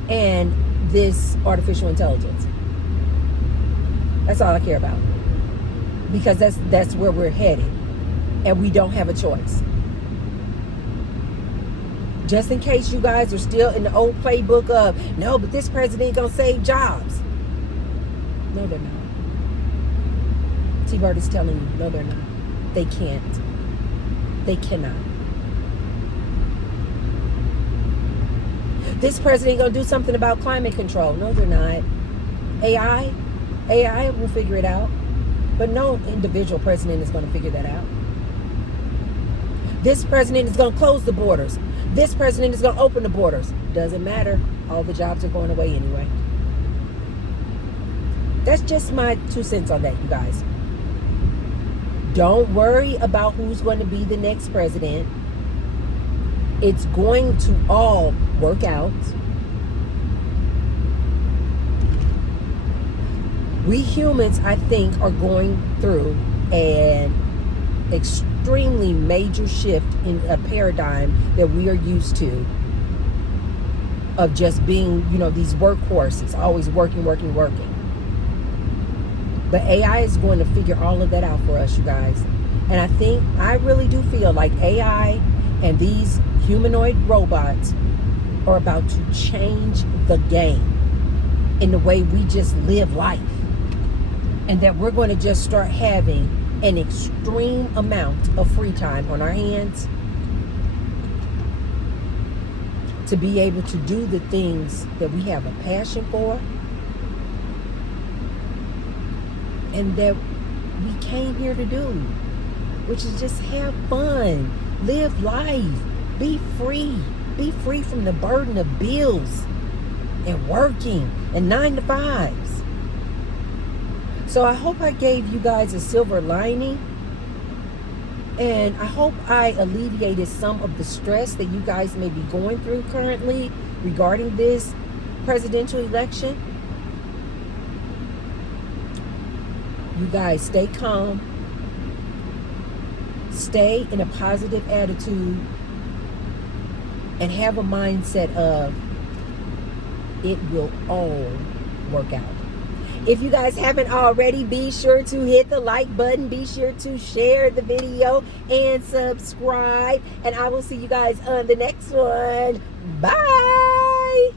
and this artificial intelligence. That's all I care about. Because that's where we're headed. And we don't have a choice. Just in case you guys are still in the old playbook of, no, but this president gonna save jobs. No, they're not. T-Bird is telling you, no, they're not. They can't. They cannot. This president gonna do something about climate control. No, they're not. AI will figure it out. But no individual president is gonna figure that out. This president is gonna close the borders. This president is gonna open the borders. Doesn't matter. All the jobs are going away anyway. That's just my 2 cents on that, you guys. Don't worry about who's going to be the next president. It's going to all work out. We humans, I think, are going through an extremely major shift in a paradigm that we are used to of just being, these workhorses, always working. But AI is going to figure all of that out for us, you guys. And I really do feel like AI and these humanoid robots are about to change the game in the way we just live life. And that we're going to just start having an extreme amount of free time on our hands to be able to do the things that we have a passion for and that we came here to do, which is just have fun, live life, be free from the burden of bills and working and 9-to-5s. So I hope I gave you guys a silver lining, and I hope I alleviated some of the stress that you guys may be going through currently regarding this presidential election. You guys stay calm, stay in a positive attitude, and have a mindset of it will all work out. If you guys haven't already, be sure to hit the like button. Be sure to share the video and subscribe. And I will see you guys on the next one. Bye.